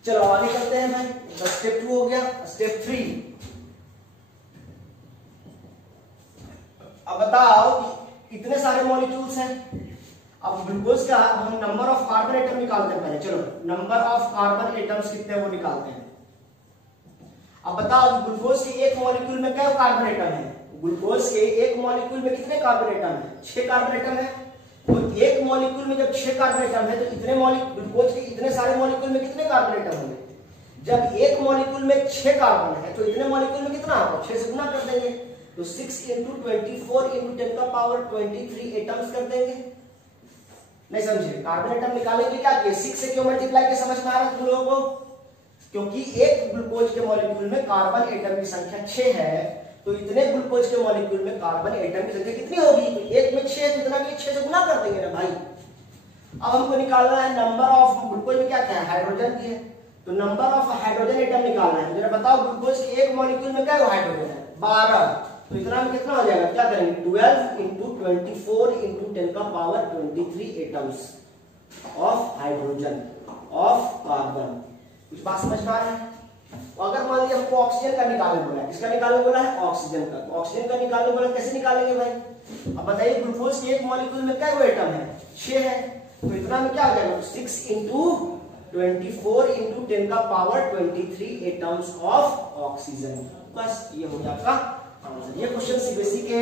चलो आगे चलते हैं भाई। तो स्टेप 2 हो गया। स्टेप 3, अब बताओ कि इतने सारे मॉलिक्यूल्स हैं। अब ग्लूकोज का हम नंबर ऑफ कार्बन एटम निकालते हैं पहले। चलो नंबर ऑफ कार्बन एटम्स कितने वो निकालते हैं। अब बताओ ग्लूकोज के एक मॉलिक्यूल में क्या कार्बन एटम है? ग्लूकोज के एक मॉलिक्यूल में कितने कार्बन एटम है? 6 कार्बन एटम है। तो एक मॉलिक्यूल में जब 6 कार्बन एटम है तो इतने ग्लूकोज के इतने सारे मॉलिक्यूल में कितने कार्बन एटम होंगे? जब एक मॉलिक्यूल में 6 कार्बन है तो इतने मॉलिक्यूल में कितना होगा? 6 से गुना कर देंगे, तो 6 × 24 × 10 का पावर 23 एटम्स कर देंगे। नहीं समझे? कार्बन एटम निकालेंगे क्या किए? 6 से क्यों मल्टीप्लाई किया, समझ में आ रहा है तुम लोगों को? क्योंकि एक ग्लूकोज के मॉलिक्यूल में कार्बन एटम की संख्या 6 है, तो इतने ग्लूकोज के मॉलिक्यूल में कार्बन एटम की संख्या कितनी होगी? एक में 6 है, तो इतना के 6 से गुना कर देंगे ना भाई। अब हमको निकालना है नंबर ऑफ ग्लूकोज में क्या क्या है? हाइड्रोजन की है, तो नंबर ऑफ हाइड्रोजन एटम निकालना है। जरा बताओ ग्लूकोज के एक मॉलिक्यूल में क्या हाइड्रोजन है? 12। तो इतना में कितना हो जाएगा? क्या करेंगे? 12 × 24 × 10 का power 23 atoms of hydrogen of carbon. कुछ बात समझ में आ रहा है? अगर मान लीजिए हमको ऑक्सीजन का निकालने बोला है, किसका निकालने बोला है? ऑक्सीजन का। ऑक्सीजन का निकालने बोला, कैसे निकालेंगे भाई? अब बताइए ग्लूकोज के एक मॉलिक्यूल में क्या एटम है? 6 है, तो इतना में क्या हो जाएगा? 6 × 24 × 10 का पावर 23 एटम्स ऑफ ऑक्सीजन। बस ये हो गया आपका आंसर। ये क्वेश्चन सीबीएसई के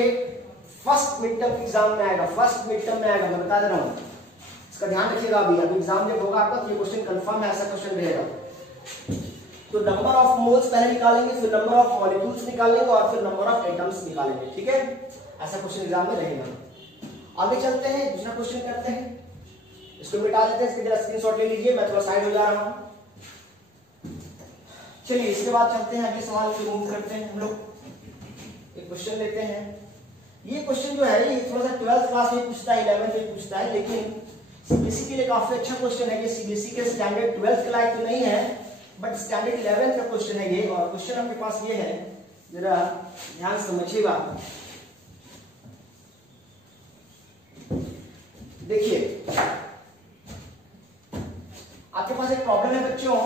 फर्स्ट मिड टर्म एग्जाम में आएगा, फर्स्ट मिड टर्म में आएगा, मैं बता दे रहा हूँ, इसका ध्यान रखिएगा। अभी एग्जाम जब होगा आपका तो ये क्वेश्चन कंफर्म है, ऐसा क्वेश्चन रहेगा। तो नंबर ऑफ मोल्स पहले निकालेंगे, फिर नंबर ऑफ मॉलिक्यूल्स निकालेंगे और फिर नंबर ऑफ एटम्स निकालेंगे, ठीक है? ऐसा क्वेश्चन एग्जाम में रहेगा। आगे चलते हैं, दूसरा क्वेश्चन करते हैं, इसको मिटा देते हैं, इसके जरा स्क्रीनशॉट ले लीजिए, मैं थोड़ा साइड हो जा रहा हूं। चलिए इसके बाद चलते हैं अगले सवाल पे मूव करते हैं। हम लोग एक क्वेश्चन लेते हैं। ये क्वेश्चन जो है ये थोड़ा सा 12th क्लास में पूछता है, 11th में पूछता है, लेकिन सीबीएसई के लिए काफी अच्छा क्वेश्चन है। कि सीबीएसई के स्टैंडर्ड 12th के लायक तो नहीं है, बट स्टैंडर्ड 11th का क्वेश्चन है ये। और क्वेश्चन आपके पास ये है, जरा ध्यान समझिएगा। देखिए आपके पास एक प्रॉब्लम है बच्चों,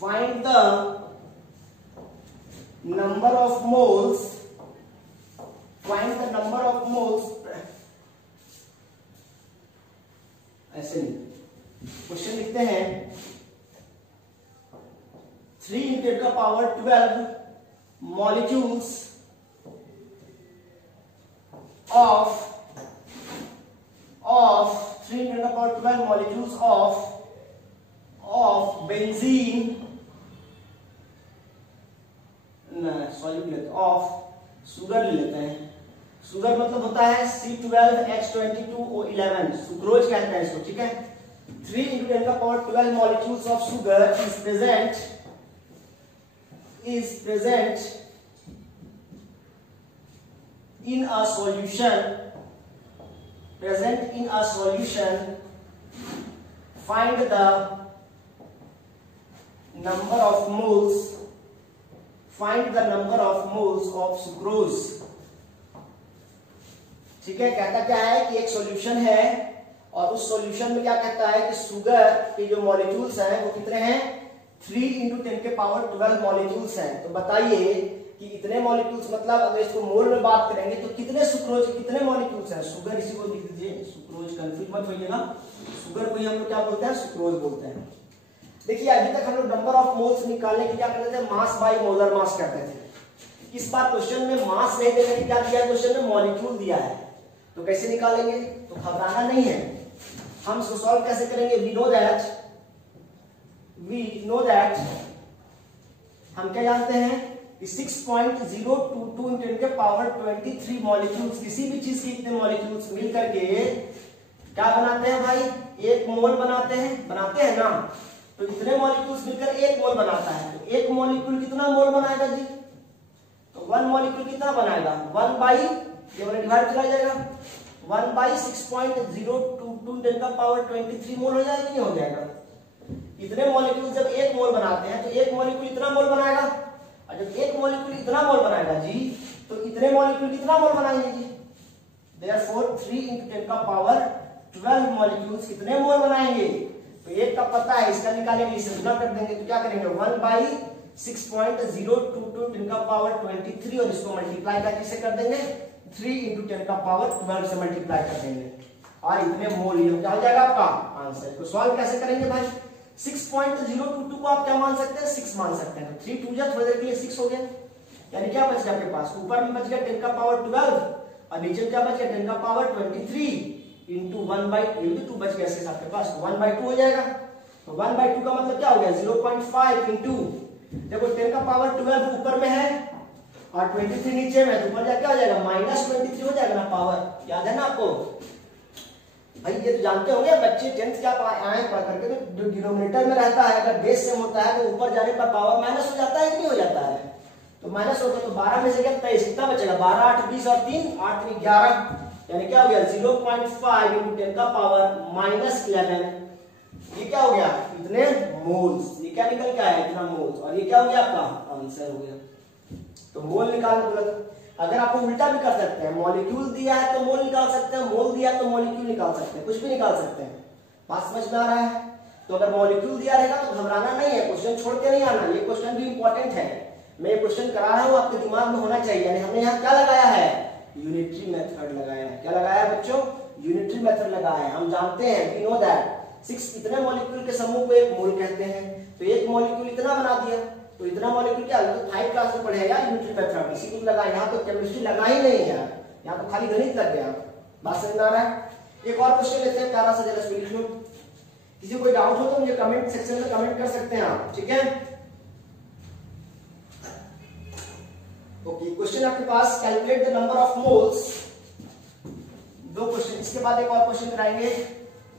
find the number of moles, find the number of moles, ऐसे नहीं, क्वेश्चन लिखते हैं 3 into 10 power 12 molecules of 3 into 10 power 12 molecules of benzene, solute लेते ऑफ सुगर ले लेते हैं। सुगर मतलब होता है C12H22O11, सुक्रोज कहते हैं इसको, ठीक है। 3 into 10 power 12 molecules of sugar is present in a solution, find the number of moles of sucrose। ठीक है, कहता क्या है कि एक सॉल्यूशन है और उस सॉल्यूशन में क्या कहता है कि शुगर के जो मॉलिक्यूल्स हैं वो कितने हैं, 3 into 10 के पावर 12 मॉलिक्यूल्स हैं। तो बताइए कि इतने मॉलिक्यूल्स मतलब अगर इसको मोल में बात करेंगे तो कितने सुक्रोज के कितने मॉलिक्यूल्स हैं। शुगर इसी को लिख दीजिए, सुक्रोज, कंफ्यूज मत होइएगा, शुगर को ही हम लोग क्या बोलते हैं, सुक्रोज बोलते हैं। देखिए अभी तक हम लोग नंबर ऑफ मोल्स निकालने के क्या करते थे, मास बाय मोलर मास करते थे। इस बार क्वेश्चन में मास नहीं देने क्या दिया है, क्वेश्चन में मॉलिक्यूल दिया है। तो कैसे निकालेंगे, तो घबराना नहीं है, हम इसको सॉल्व कैसे करेंगे। वी नो दैट हम क्या जानते हैं कि 6.022 into 10 के पावर 23 मॉलिक्यूल्स, किसी भी चीज के इतने मॉलिक्यूल्स मिल करके क्या बनाते हैं भाई, एक मोल बनाते हैं ना। तो इतने मॉलिक्यूल्स मिलकर एक मोल बनाता है। तो एक मॉलिक्यूल कितना मोल बनाएगा जी, तो 1 मॉलिक्यूल कितना बनाएगा, 1 बाई, ये वाला डिवाइड चला जाएगा, 1 बाई 6.022 10 का पावर 23 मोल हो जाएगा, नहीं हो जाएगा। इतने मॉलिक्यूल जब एक मोल बनाते हैं तो एक मॉलिक्यूल इतना मोल बनाएगा, और जब एक मॉलिक्यूल इतना मोल बनाएगा जी तो इतने मॉलिक्यूल कितना मोल बनाएंगे जी, देयरफॉर 3 into 10 का पावर 12 मॉलिक्यूल्स कितने मोल बनाएंगे। तो एक का पता है, इसका निकालेंगे, इसे गुना कर देंगे, तो क्या करेंगे 1 बाई 6.022 10 का पावर 23 और इसको मल्टीप्लाई करके से कर देंगे 3 into 10 का पावर 12 से मल्टीप्लाई कर देंगे और इतने मोल ये क्या हो जाएगा आपका आंसर। तो सॉल्व कैसे करेंगे भाई, 6.022 को आप क्या मान सकते हैं, 6 मान सकते हैं। 3 2 जा, थोड़ी देर के लिए 6 हो गया, यानी क्या बच गया आपके पास, ऊपर में बच गया 10 का पावर 12 और नीचे क्या बच गया 10 का पावर 23 इंटू 1 बाई 2 बच गया इसके आपके पास, 1/2 हो जाएगा। तो 1/2 का मतलब क्या हो गया 0.5 इंटू, देखो 10 का पावर 12 ऊपर में है और 23 नीचे में, तो ऊपर जाके क्या हो जाएगा -23 हो जाएगा ना पावर, याद है ना आपको भाई। ये तो जानते होंगे बच्चे 10th क्या आए पढ़ करके, तो जो डिनोमिनेटर में रहता है अगर बेस सेम होता है तो ऊपर जाने पर पावर माइनस हो जाता है कि नहीं हो जाता है, तो माइनस होगा। तो 12 में से क्या 23 कितना बचेगा, 12 8 20 और 3 8 3 11, यानी क्या हो गया 0.5 इंटू 10 का पावर -11, ये क्या हो गया इतने मोल्स, ये क्या निकल के आया इतना मोल्स, और ये क्या हो गया आपका आंसर हो गया। तो मोल निकालने बोला, अगर आपको उल्टा भी कर सकते हैं, मॉलिक्यूल दिया है तो मोल निकाल सकते हैं, मोल दिया तो मॉलिक्यूल निकाल सकते हैं, कुछ भी निकाल सकते हैं, बात समझ में आ रहा है। तो अगर मॉलिक्यूल दिया रहेगा तो घबराना नहीं है, क्वेश्चन छोड़ के नहीं आना, ये क्वेश्चन भी इंपॉर्टेंट है, मैं ये क्वेश्चन करा रहा हूँ आपके दिमाग में होना चाहिए। यानी हमने यहाँ क्या लगाया है, यूनिटरी मेथड लगाया है। क्या लगाया है बच्चों, यूनिटरी मेथड लगाया है। हम जानते हैं वी नो दैट 6 इतने मॉलिक्यूल के समूह को एक मोल कहते हैं, तो एक मॉलिक्यूल इतना बना दिया, तो इतना मॉलिक्यूल क्या, तो 5 क्लास में पढ़े यार यूनिटरी मेथड, इसी को लगा, यहाँ तो केमिस्ट्री लगा ही नहीं है यार, यहाँ तो खाली गणित लग गया, बात समझ में आ रहा है। एक और क्वेश्चन लेते हैं प्यारा सा, जरा लिख लो, किसी कोई डाउट हो तो मुझे कमेंट सेक्शन में कमेंट कर सकते हैं आप, ठीक है। ओके, क्वेश्चन आपके पास, calculate the number of moles. दो क्वेश्चन, इसके बाद एक और क्वेश्चन कराएंगे,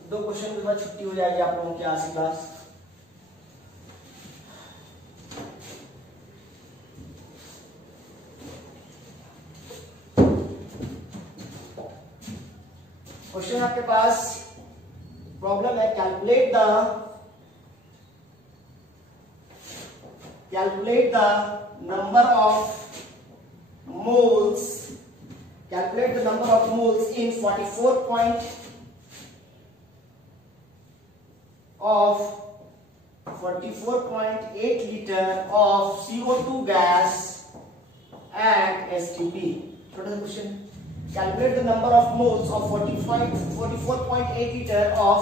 दो क्वेश्चन के बाद छुट्टी हो जाएगी आप लोगों की आज की क्लास। क्वेश्चन आपके पास प्रॉब्लम है, calculate the number of moles, calculate the number of moles in 44.8 liter of CO2 gas at STP. छोटा सा question, calculate the number of moles of 44.8 liter of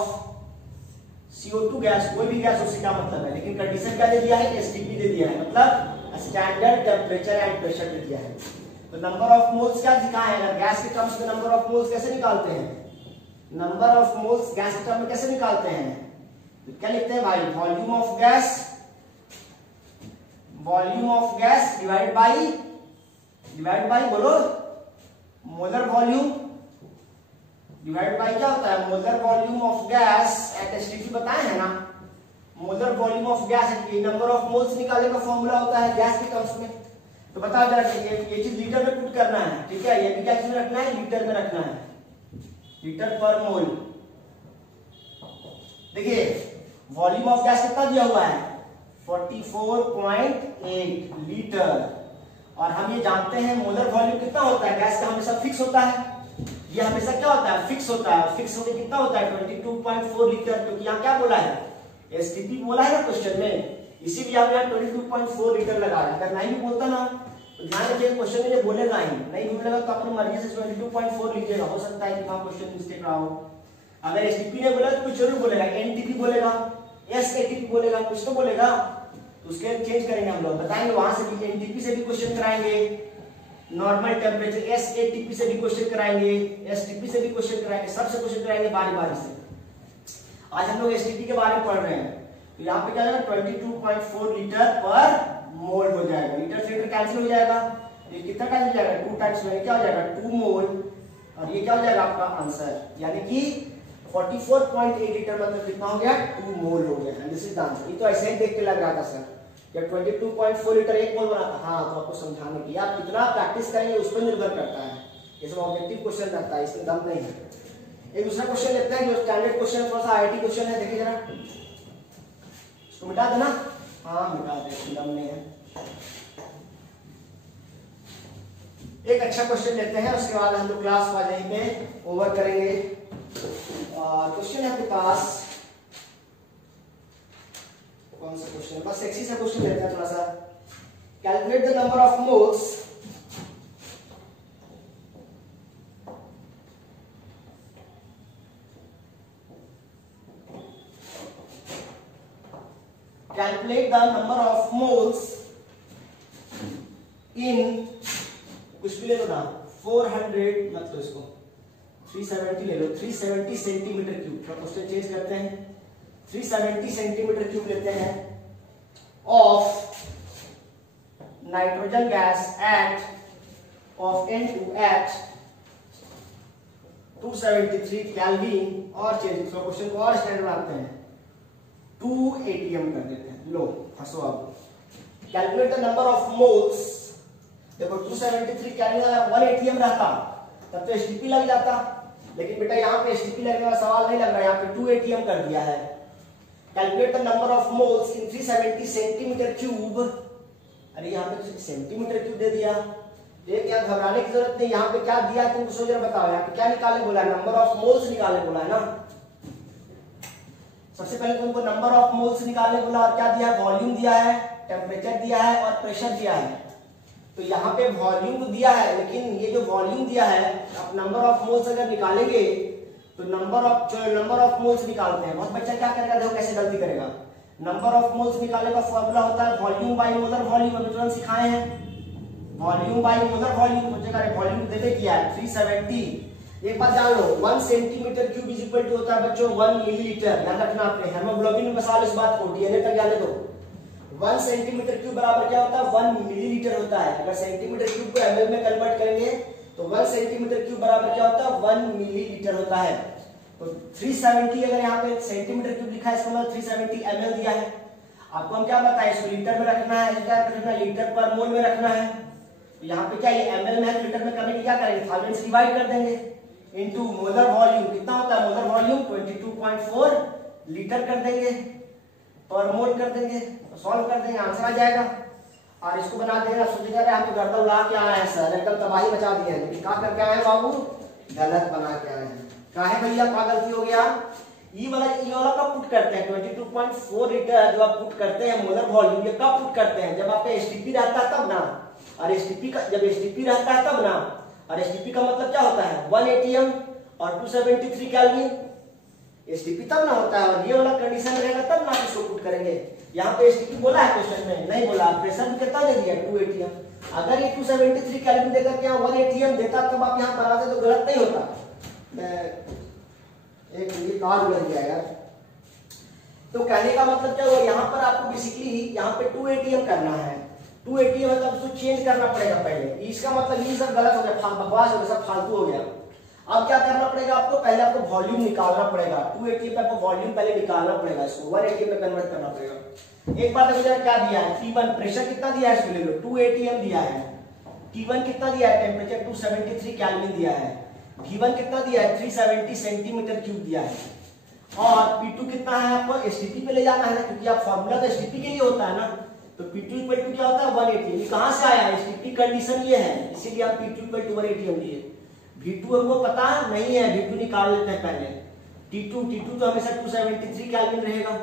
CO2 gas, कोई भी गैस उसी का मतलब है, लेकिन कंडीशन क्या दे दिया है, STP दे दिया है, मतलब स्टैंडर्ड टेम्परेचर एंड प्रेशर दे दिया है। तो नंबर ऑफ मोल्स क्या दिखा है, अगर गैस के टर्म्स में नंबर ऑफ मोल्स कैसे निकालते हैं, नंबर ऑफ मोल्स गैस के टर्म में कैसे निकालते हैं, तो क्या लिखते हैं भाई, volume of gas divide by बोलो मोलर वॉल्यूम, डिवाइड बाई क्या होता है, molar volume of gas at STP बताए हैं ना, molar volume of gas, number of moles निकालने का फॉर्मूला होता है गैस के टर्म्स में। तो बताओ जरा, ये चीज लीटर में पुट करना है, ठीक है, ये भी क्या चीज में रखना है, लीटर में रखना है, लीटर पर मोल। देखिए वॉल्यूम ऑफ गैस कितना दिया हुआ है, 44.8 लीटर, और हम ये जानते हैं मोलर वॉल्यूम कितना होता है गैस का, हमेशा फिक्स होता है, ये हमेशा क्या होता है, फिक्स होता है, फिक्स होके कितना होता है 22.4 लीटर, क्योंकि यहाँ क्या बोला है, एसटीपी बोला है ना क्वेश्चन में, इसीलिए हमने 22.4 लीटर लगा रहा है। अगर नहीं भी बोलता ना तो ध्यान रखिए, क्वेश्चन में ये बोलेगा ही नहीं, बोलेगा तो अपनी मर्जी से 22.4 लीजिएगा, हो सकता है कि वहां क्वेश्चन मिस्टेक रहा हो। अगर एसटीपी ने बोला तो कुछ जरूर बोलेगा, एनटीपी बोलेगा, एसएटीपी बोलेगा, कुछ तो बोलेगा, तो उसके चेंज करेंगे हम लोग, बताएंगे वहां से भी, एनटीपी से भी क्वेश्चन कराएंगे, नॉर्मल टेम्परेचर एसएटीपी से भी क्वेश्चन कराएंगे, एसटीपी से भी क्वेश्चन कराएंगे, सबसे क्वेश्चन कराएंगे बारी बारी से। आज हम लोग एसटीपी के बारे में पढ़ रहे हैं, तो यहाँ पे क्या जाएगा 22.4 लीटर पर मोल हो जाएगा, लीटर से लीटर कैंसिल हो जाएगा, ये कितना कैंसिल हो जाएगा, 2 टाइम्स में क्या हो जाएगा 2 मोल, और ये क्या हो जाएगा आपका आंसर, यानी कि 44.8 लीटर मतलब कितना हो गया, 2 मोल हो गया, दिस इज द आंसर। ये तो ऐसे ही देख के लग रहा था सर, जब 22.4 लीटर 1 मोल बना था, हाँ, तो आपको समझाने की आप कितना प्रैक्टिस करेंगे उस पर निर्भर करता है, ये सब ऑब्जेक्टिव क्वेश्चन रहता है, इसमें दम नहीं है। एक दूसरा क्वेश्चन लेते हैं जो स्टैंडर्ड क्वेश्चन, थोड़ा सा आईआईटी क्वेश्चन है, देखिए जरा, इसको मिटा देना, हाँ मिटा दे, दम नहीं है। एक अच्छा क्वेश्चन लेते हैं, उसके बाद हम लोग क्लास वाले यहीं पे ओवर करेंगे। क्वेश्चन है आपके पास, कौन सा क्वेश्चन, बस सेक्सी सा क्वेश्चन लेते हैं थोड़ा सा, calculate the number of moles calculate the number of moles in, कुछ भी ले लो ना, 400 मत लो इसको, 370 ले लो, 370 सेंटीमीटर क्यूब, थोड़ा क्वेश्चन चेंज करते हैं, 370 सेंटीमीटर क्यूब लेते हैं of nitrogen gas at of N2 at 273 kelvin, और चेंज क्वेश्चन को और स्टैंडर्ड बनाते हैं, 2 ATM कर देते हैं, लो फंसो अब, calculate the number of moles, देखो 273 केल्विन अगर 1 ATM रहता तब तो एसटीपी लग जाता, लेकिन बेटा यहाँ पे एसटीपी लगने का सवाल नहीं लग रहा है, यहाँ पे 2 ATM कर दिया है। Calculate the number of moles in 370 centimetre cube, अरे यहाँ पे सेंटीमीटर क्यूब दे दिया, एक यहाँ घबराने की जरूरत नहीं, यहाँ पे क्या दिया है तुमको सोच बताओ, यहाँ पे क्या निकालने बोला है, नंबर ऑफ मोल्स निकालने बोला है ना, सबसे पहले तुमको नंबर ऑफ मोल्स निकालने बोला, और क्या दिया है, वॉल्यूम दिया है, टेम्परेचर दिया है और प्रेशर दिया है। तो यहाँ पे वॉल्यूम तो दिया है, लेकिन ये जो वॉल्यूम दिया है, आप नंबर ऑफ मोल्स अगर निकालेंगे तो नंबर ऑफ मोल्स निकालते हैं, बहुत बच्चा क्या करेगा, देखो कैसे गलती करेगा, नंबर ऑफ मोल्स निकालने का फॉर्मूला होता है वॉल्यूम बाई मोलर वॉल्यूम, अभी तुरंत सिखाए हैं, volume by molar volume, volume देते किया है 370, एक बात जान लो 1 centimetre cube is equal to होता है बच्चों 1 मिलीलीटर, याद रखना आपने, हेमोग्लोबिन में बसा लो इस बात को, डीएनए तक जाने दो, 1 सेंटीमीटर क्यूब बराबर क्या होता है 1 मिलीलीटर होता है। अगर सेंटीमीटर क्यूब को ml में कन्वर्ट करेंगे तो 1 सेंटीमीटर क्यूब बराबर क्या होता है 1 मिलीलीटर होता है। तो 370 अगर यहाँ पे सेंटीमीटर क्यूब लिखा है इसका मतलब 370 ml दिया है। आपको हम क्या बताएं इसको लीटर में रखना है, क्या रखना है लीटर पर मोल में रखना है। तो यहाँ पे क्या ये ml में है लीटर में करने की क्या करेंगे 1000 से डिवाइड कर देंगे इनटू मोलर वॉल्यूम कितना होता है मोलर वॉल्यूम 22.4 लीटर कर देंगे पर मोल कर देंगे सॉल्व कर देंगे आंसर आ जाएगा। और इसको बना देगा सोचेगा हम तो गर्दा उड़ा के आए हैं सर एकदम तबाही मचा दी है लेकिन क्या करके आए हैं बाबू गलत बना के आए हैं। काहे भैया क्या गलती हो गया ई वाला कब पुट करते हैं 22.4 लीटर जो आप पुट करते हैं मोलर वॉल्यूम ये कब पुट करते हैं जब आपका एसटीपी रहता है तब ना। और एसटीपी का जब एसटीपी रहता है तब ना। और एसटीपी का मतलब क्या होता है 1 atm और 273 केल्विन एसटीपी तब ना होता है। और ये वाला कंडीशन रहेगा तब ना इसको पुट करेंगे। यहाँ पे एसटीपी बोला है क्वेश्चन में नहीं बोला प्रेशर कितना दे दिया 2 atm। अगर ये 273 केल्विन देकर के यहाँ 1 atm देता तब आप यहाँ बनाते तो गलत नहीं होता। एक ये काल उलझ गया यार। तो कहने का मतलब क्या हुआ यहाँ पर आपको बेसिकली यहाँ पे 2 atm करना है 2 atm मतलब उसको चेंज करना पड़ेगा पहले। इसका मतलब ये सब गलत हो गया बकवास हो गया सब फालतू हो गया। अब क्या करना पड़ेगा आपको पहले आपको वॉल्यूम निकालना पड़ेगा 2 atm पे आपको वॉल्यूम पहले निकालना पड़ेगा इसको 1 atm में कन्वर्ट करना पड़ेगा। एक बार देखो जरा क्या दिया है T1 प्रेशर कितना दिया है इसको ले लो 2 atm दिया है। T1 कितना दिया है टेम्परेचर 273 केल्विन दिया है। V1 कितना दिया है 370 सेंटीमीटर क्यूब दिया है। और P2 कितना है आपको एसटीपी पे ले जाना है क्योंकि आप फार्मूला तो एसटीपी के लिए होता है ना। तो P2 इक्वल टू क्या होता है 1 atm। ये कहां से आया एसटीपी कंडीशन ये है इसीलिए आप P2 इक्वल टू 1 atm लिए। V2 हमको पता नहीं है V2 निकाल लेते हैं पहले। T2 तो हमेशा 273 केल्विन रहेगा।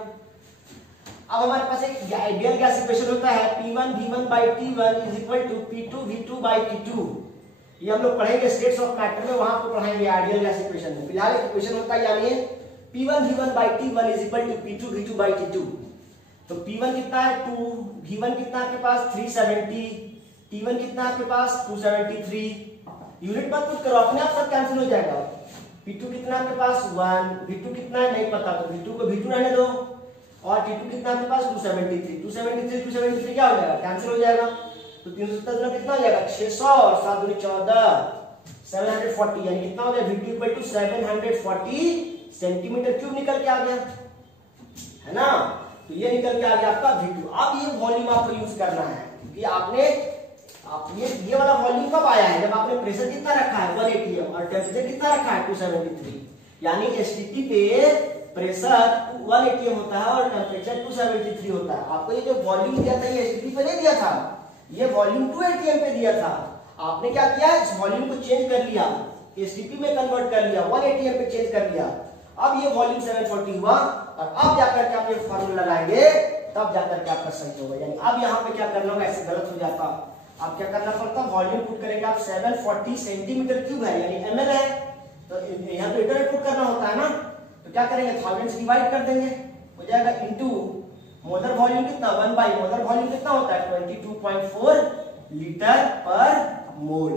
अब हमारे पास एक आइडियल गैस इक्वेशन होता है P1 V1 by T1 is equal to P2 V2 by T2। ये हम लोग पढ़ेंगे स्टेट्स ऑफ मैटर में वहां आपको पढ़ाएंगे आइडियल गैस इक्वेशन में। फिलहाल एक इक्वेशन होता है यानी P1 V1 by T1 is equal to P2 V2 by T2। तो P1 कितना है 2 V1 कितना आपके पास 370 T1 कितना आपके पास 273। यूनिट मत पुट करो अपने आप सब कैंसिल हो जाएगा। P2 कितना आपके पास 1 V2 कितना है नहीं पता तो V2 को V2 रहने दो। और T2 कितना आपके पास 273 क्या हो जाएगा कैंसिल हो जाएगा। तो 370 कितना हो जाएगा 600 और 7 दूनी 14 740 यानी कितना हो गया V2 equal to 740 centimetre cube निकल के आ गया है ना। तो ये निकल के आ गया आपका V2। अब ये वॉल्यूम आपको यूज करना है क्योंकि आपने ये वाला वॉल्यूम कब आया है जब आपने प्रेशर कितना रखा है 1 atm और टेम्परेचर कितना रखा है 273 यानी एसटीपी पे प्रेशर 1 atm होता है और टेम्परेचर 273 होता है। आपको ये जो वॉल्यूम दिया था ये एसटीपी पे नहीं दिया था ये वॉल्यूम 2 atm पे दिया था। आपने क्या किया इस वॉल्यूम को चेंज कर लिया एसटीपी में कन्वर्ट कर लिया 1 atm पे चेंज कर लिया। अब ये वॉल्यूम 740 हुआ और अब जाकर के आप ये फार्मूला लगाएंगे तब जाकर के आपका सही होगा। यानी अब यहाँ पे क्या करना होगा ऐसे गलत हो जाता अब क्या करना पड़ता वॉल्यूम पुट करेंगे आप 740 सेंटीमीटर क्यूब है यानी ml है तो यहाँ पे लीटर पुट करना होता है ना। तो क्या करेंगे 1000 से डिवाइड कर देंगे हो जाएगा इनटू मोलर वॉल्यूम कितना 1 बाई मोलर वॉल्यूम कितना होता है 22.4 लीटर पर मोल।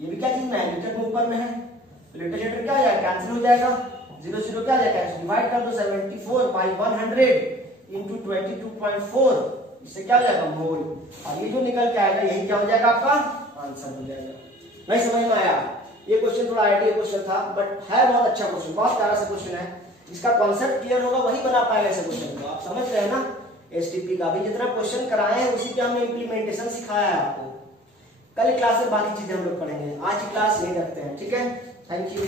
ये भी क्या चीज में है लीटर में ऊपर में है तो लीटर लीटर क्या हो जाएगा कैंसिल हो जाएगा 0 0 क्या आ जाएगा डिवाइड कर दो 74 बाई 100 इंटू 22.4 इससे क्या हो जाएगा मोल। और ये जो निकल के आएगा यही क्या हो जाएगा आपका आंसर हो जाएगा। नहीं समझ में आया ये क्वेश्चन थोड़ा आइडिया क्वेश्चन था बट है बहुत अच्छा क्वेश्चन बहुत प्यारा सा क्वेश्चन है। इसका कॉन्सेप्ट क्लियर होगा वही बना पाएगा ऐसे क्वेश्चन को। आप समझ रहे हैं ना एसटीपी का भी जितना क्वेश्चन कराए हैं उसी पे हमने इंप्लीमेंटेशन सिखाया है आपको। कल क्लास में बाकी चीजें हम लोग पढ़ेंगे आज की क्लास यही रखते हैं ठीक है थैंक यू।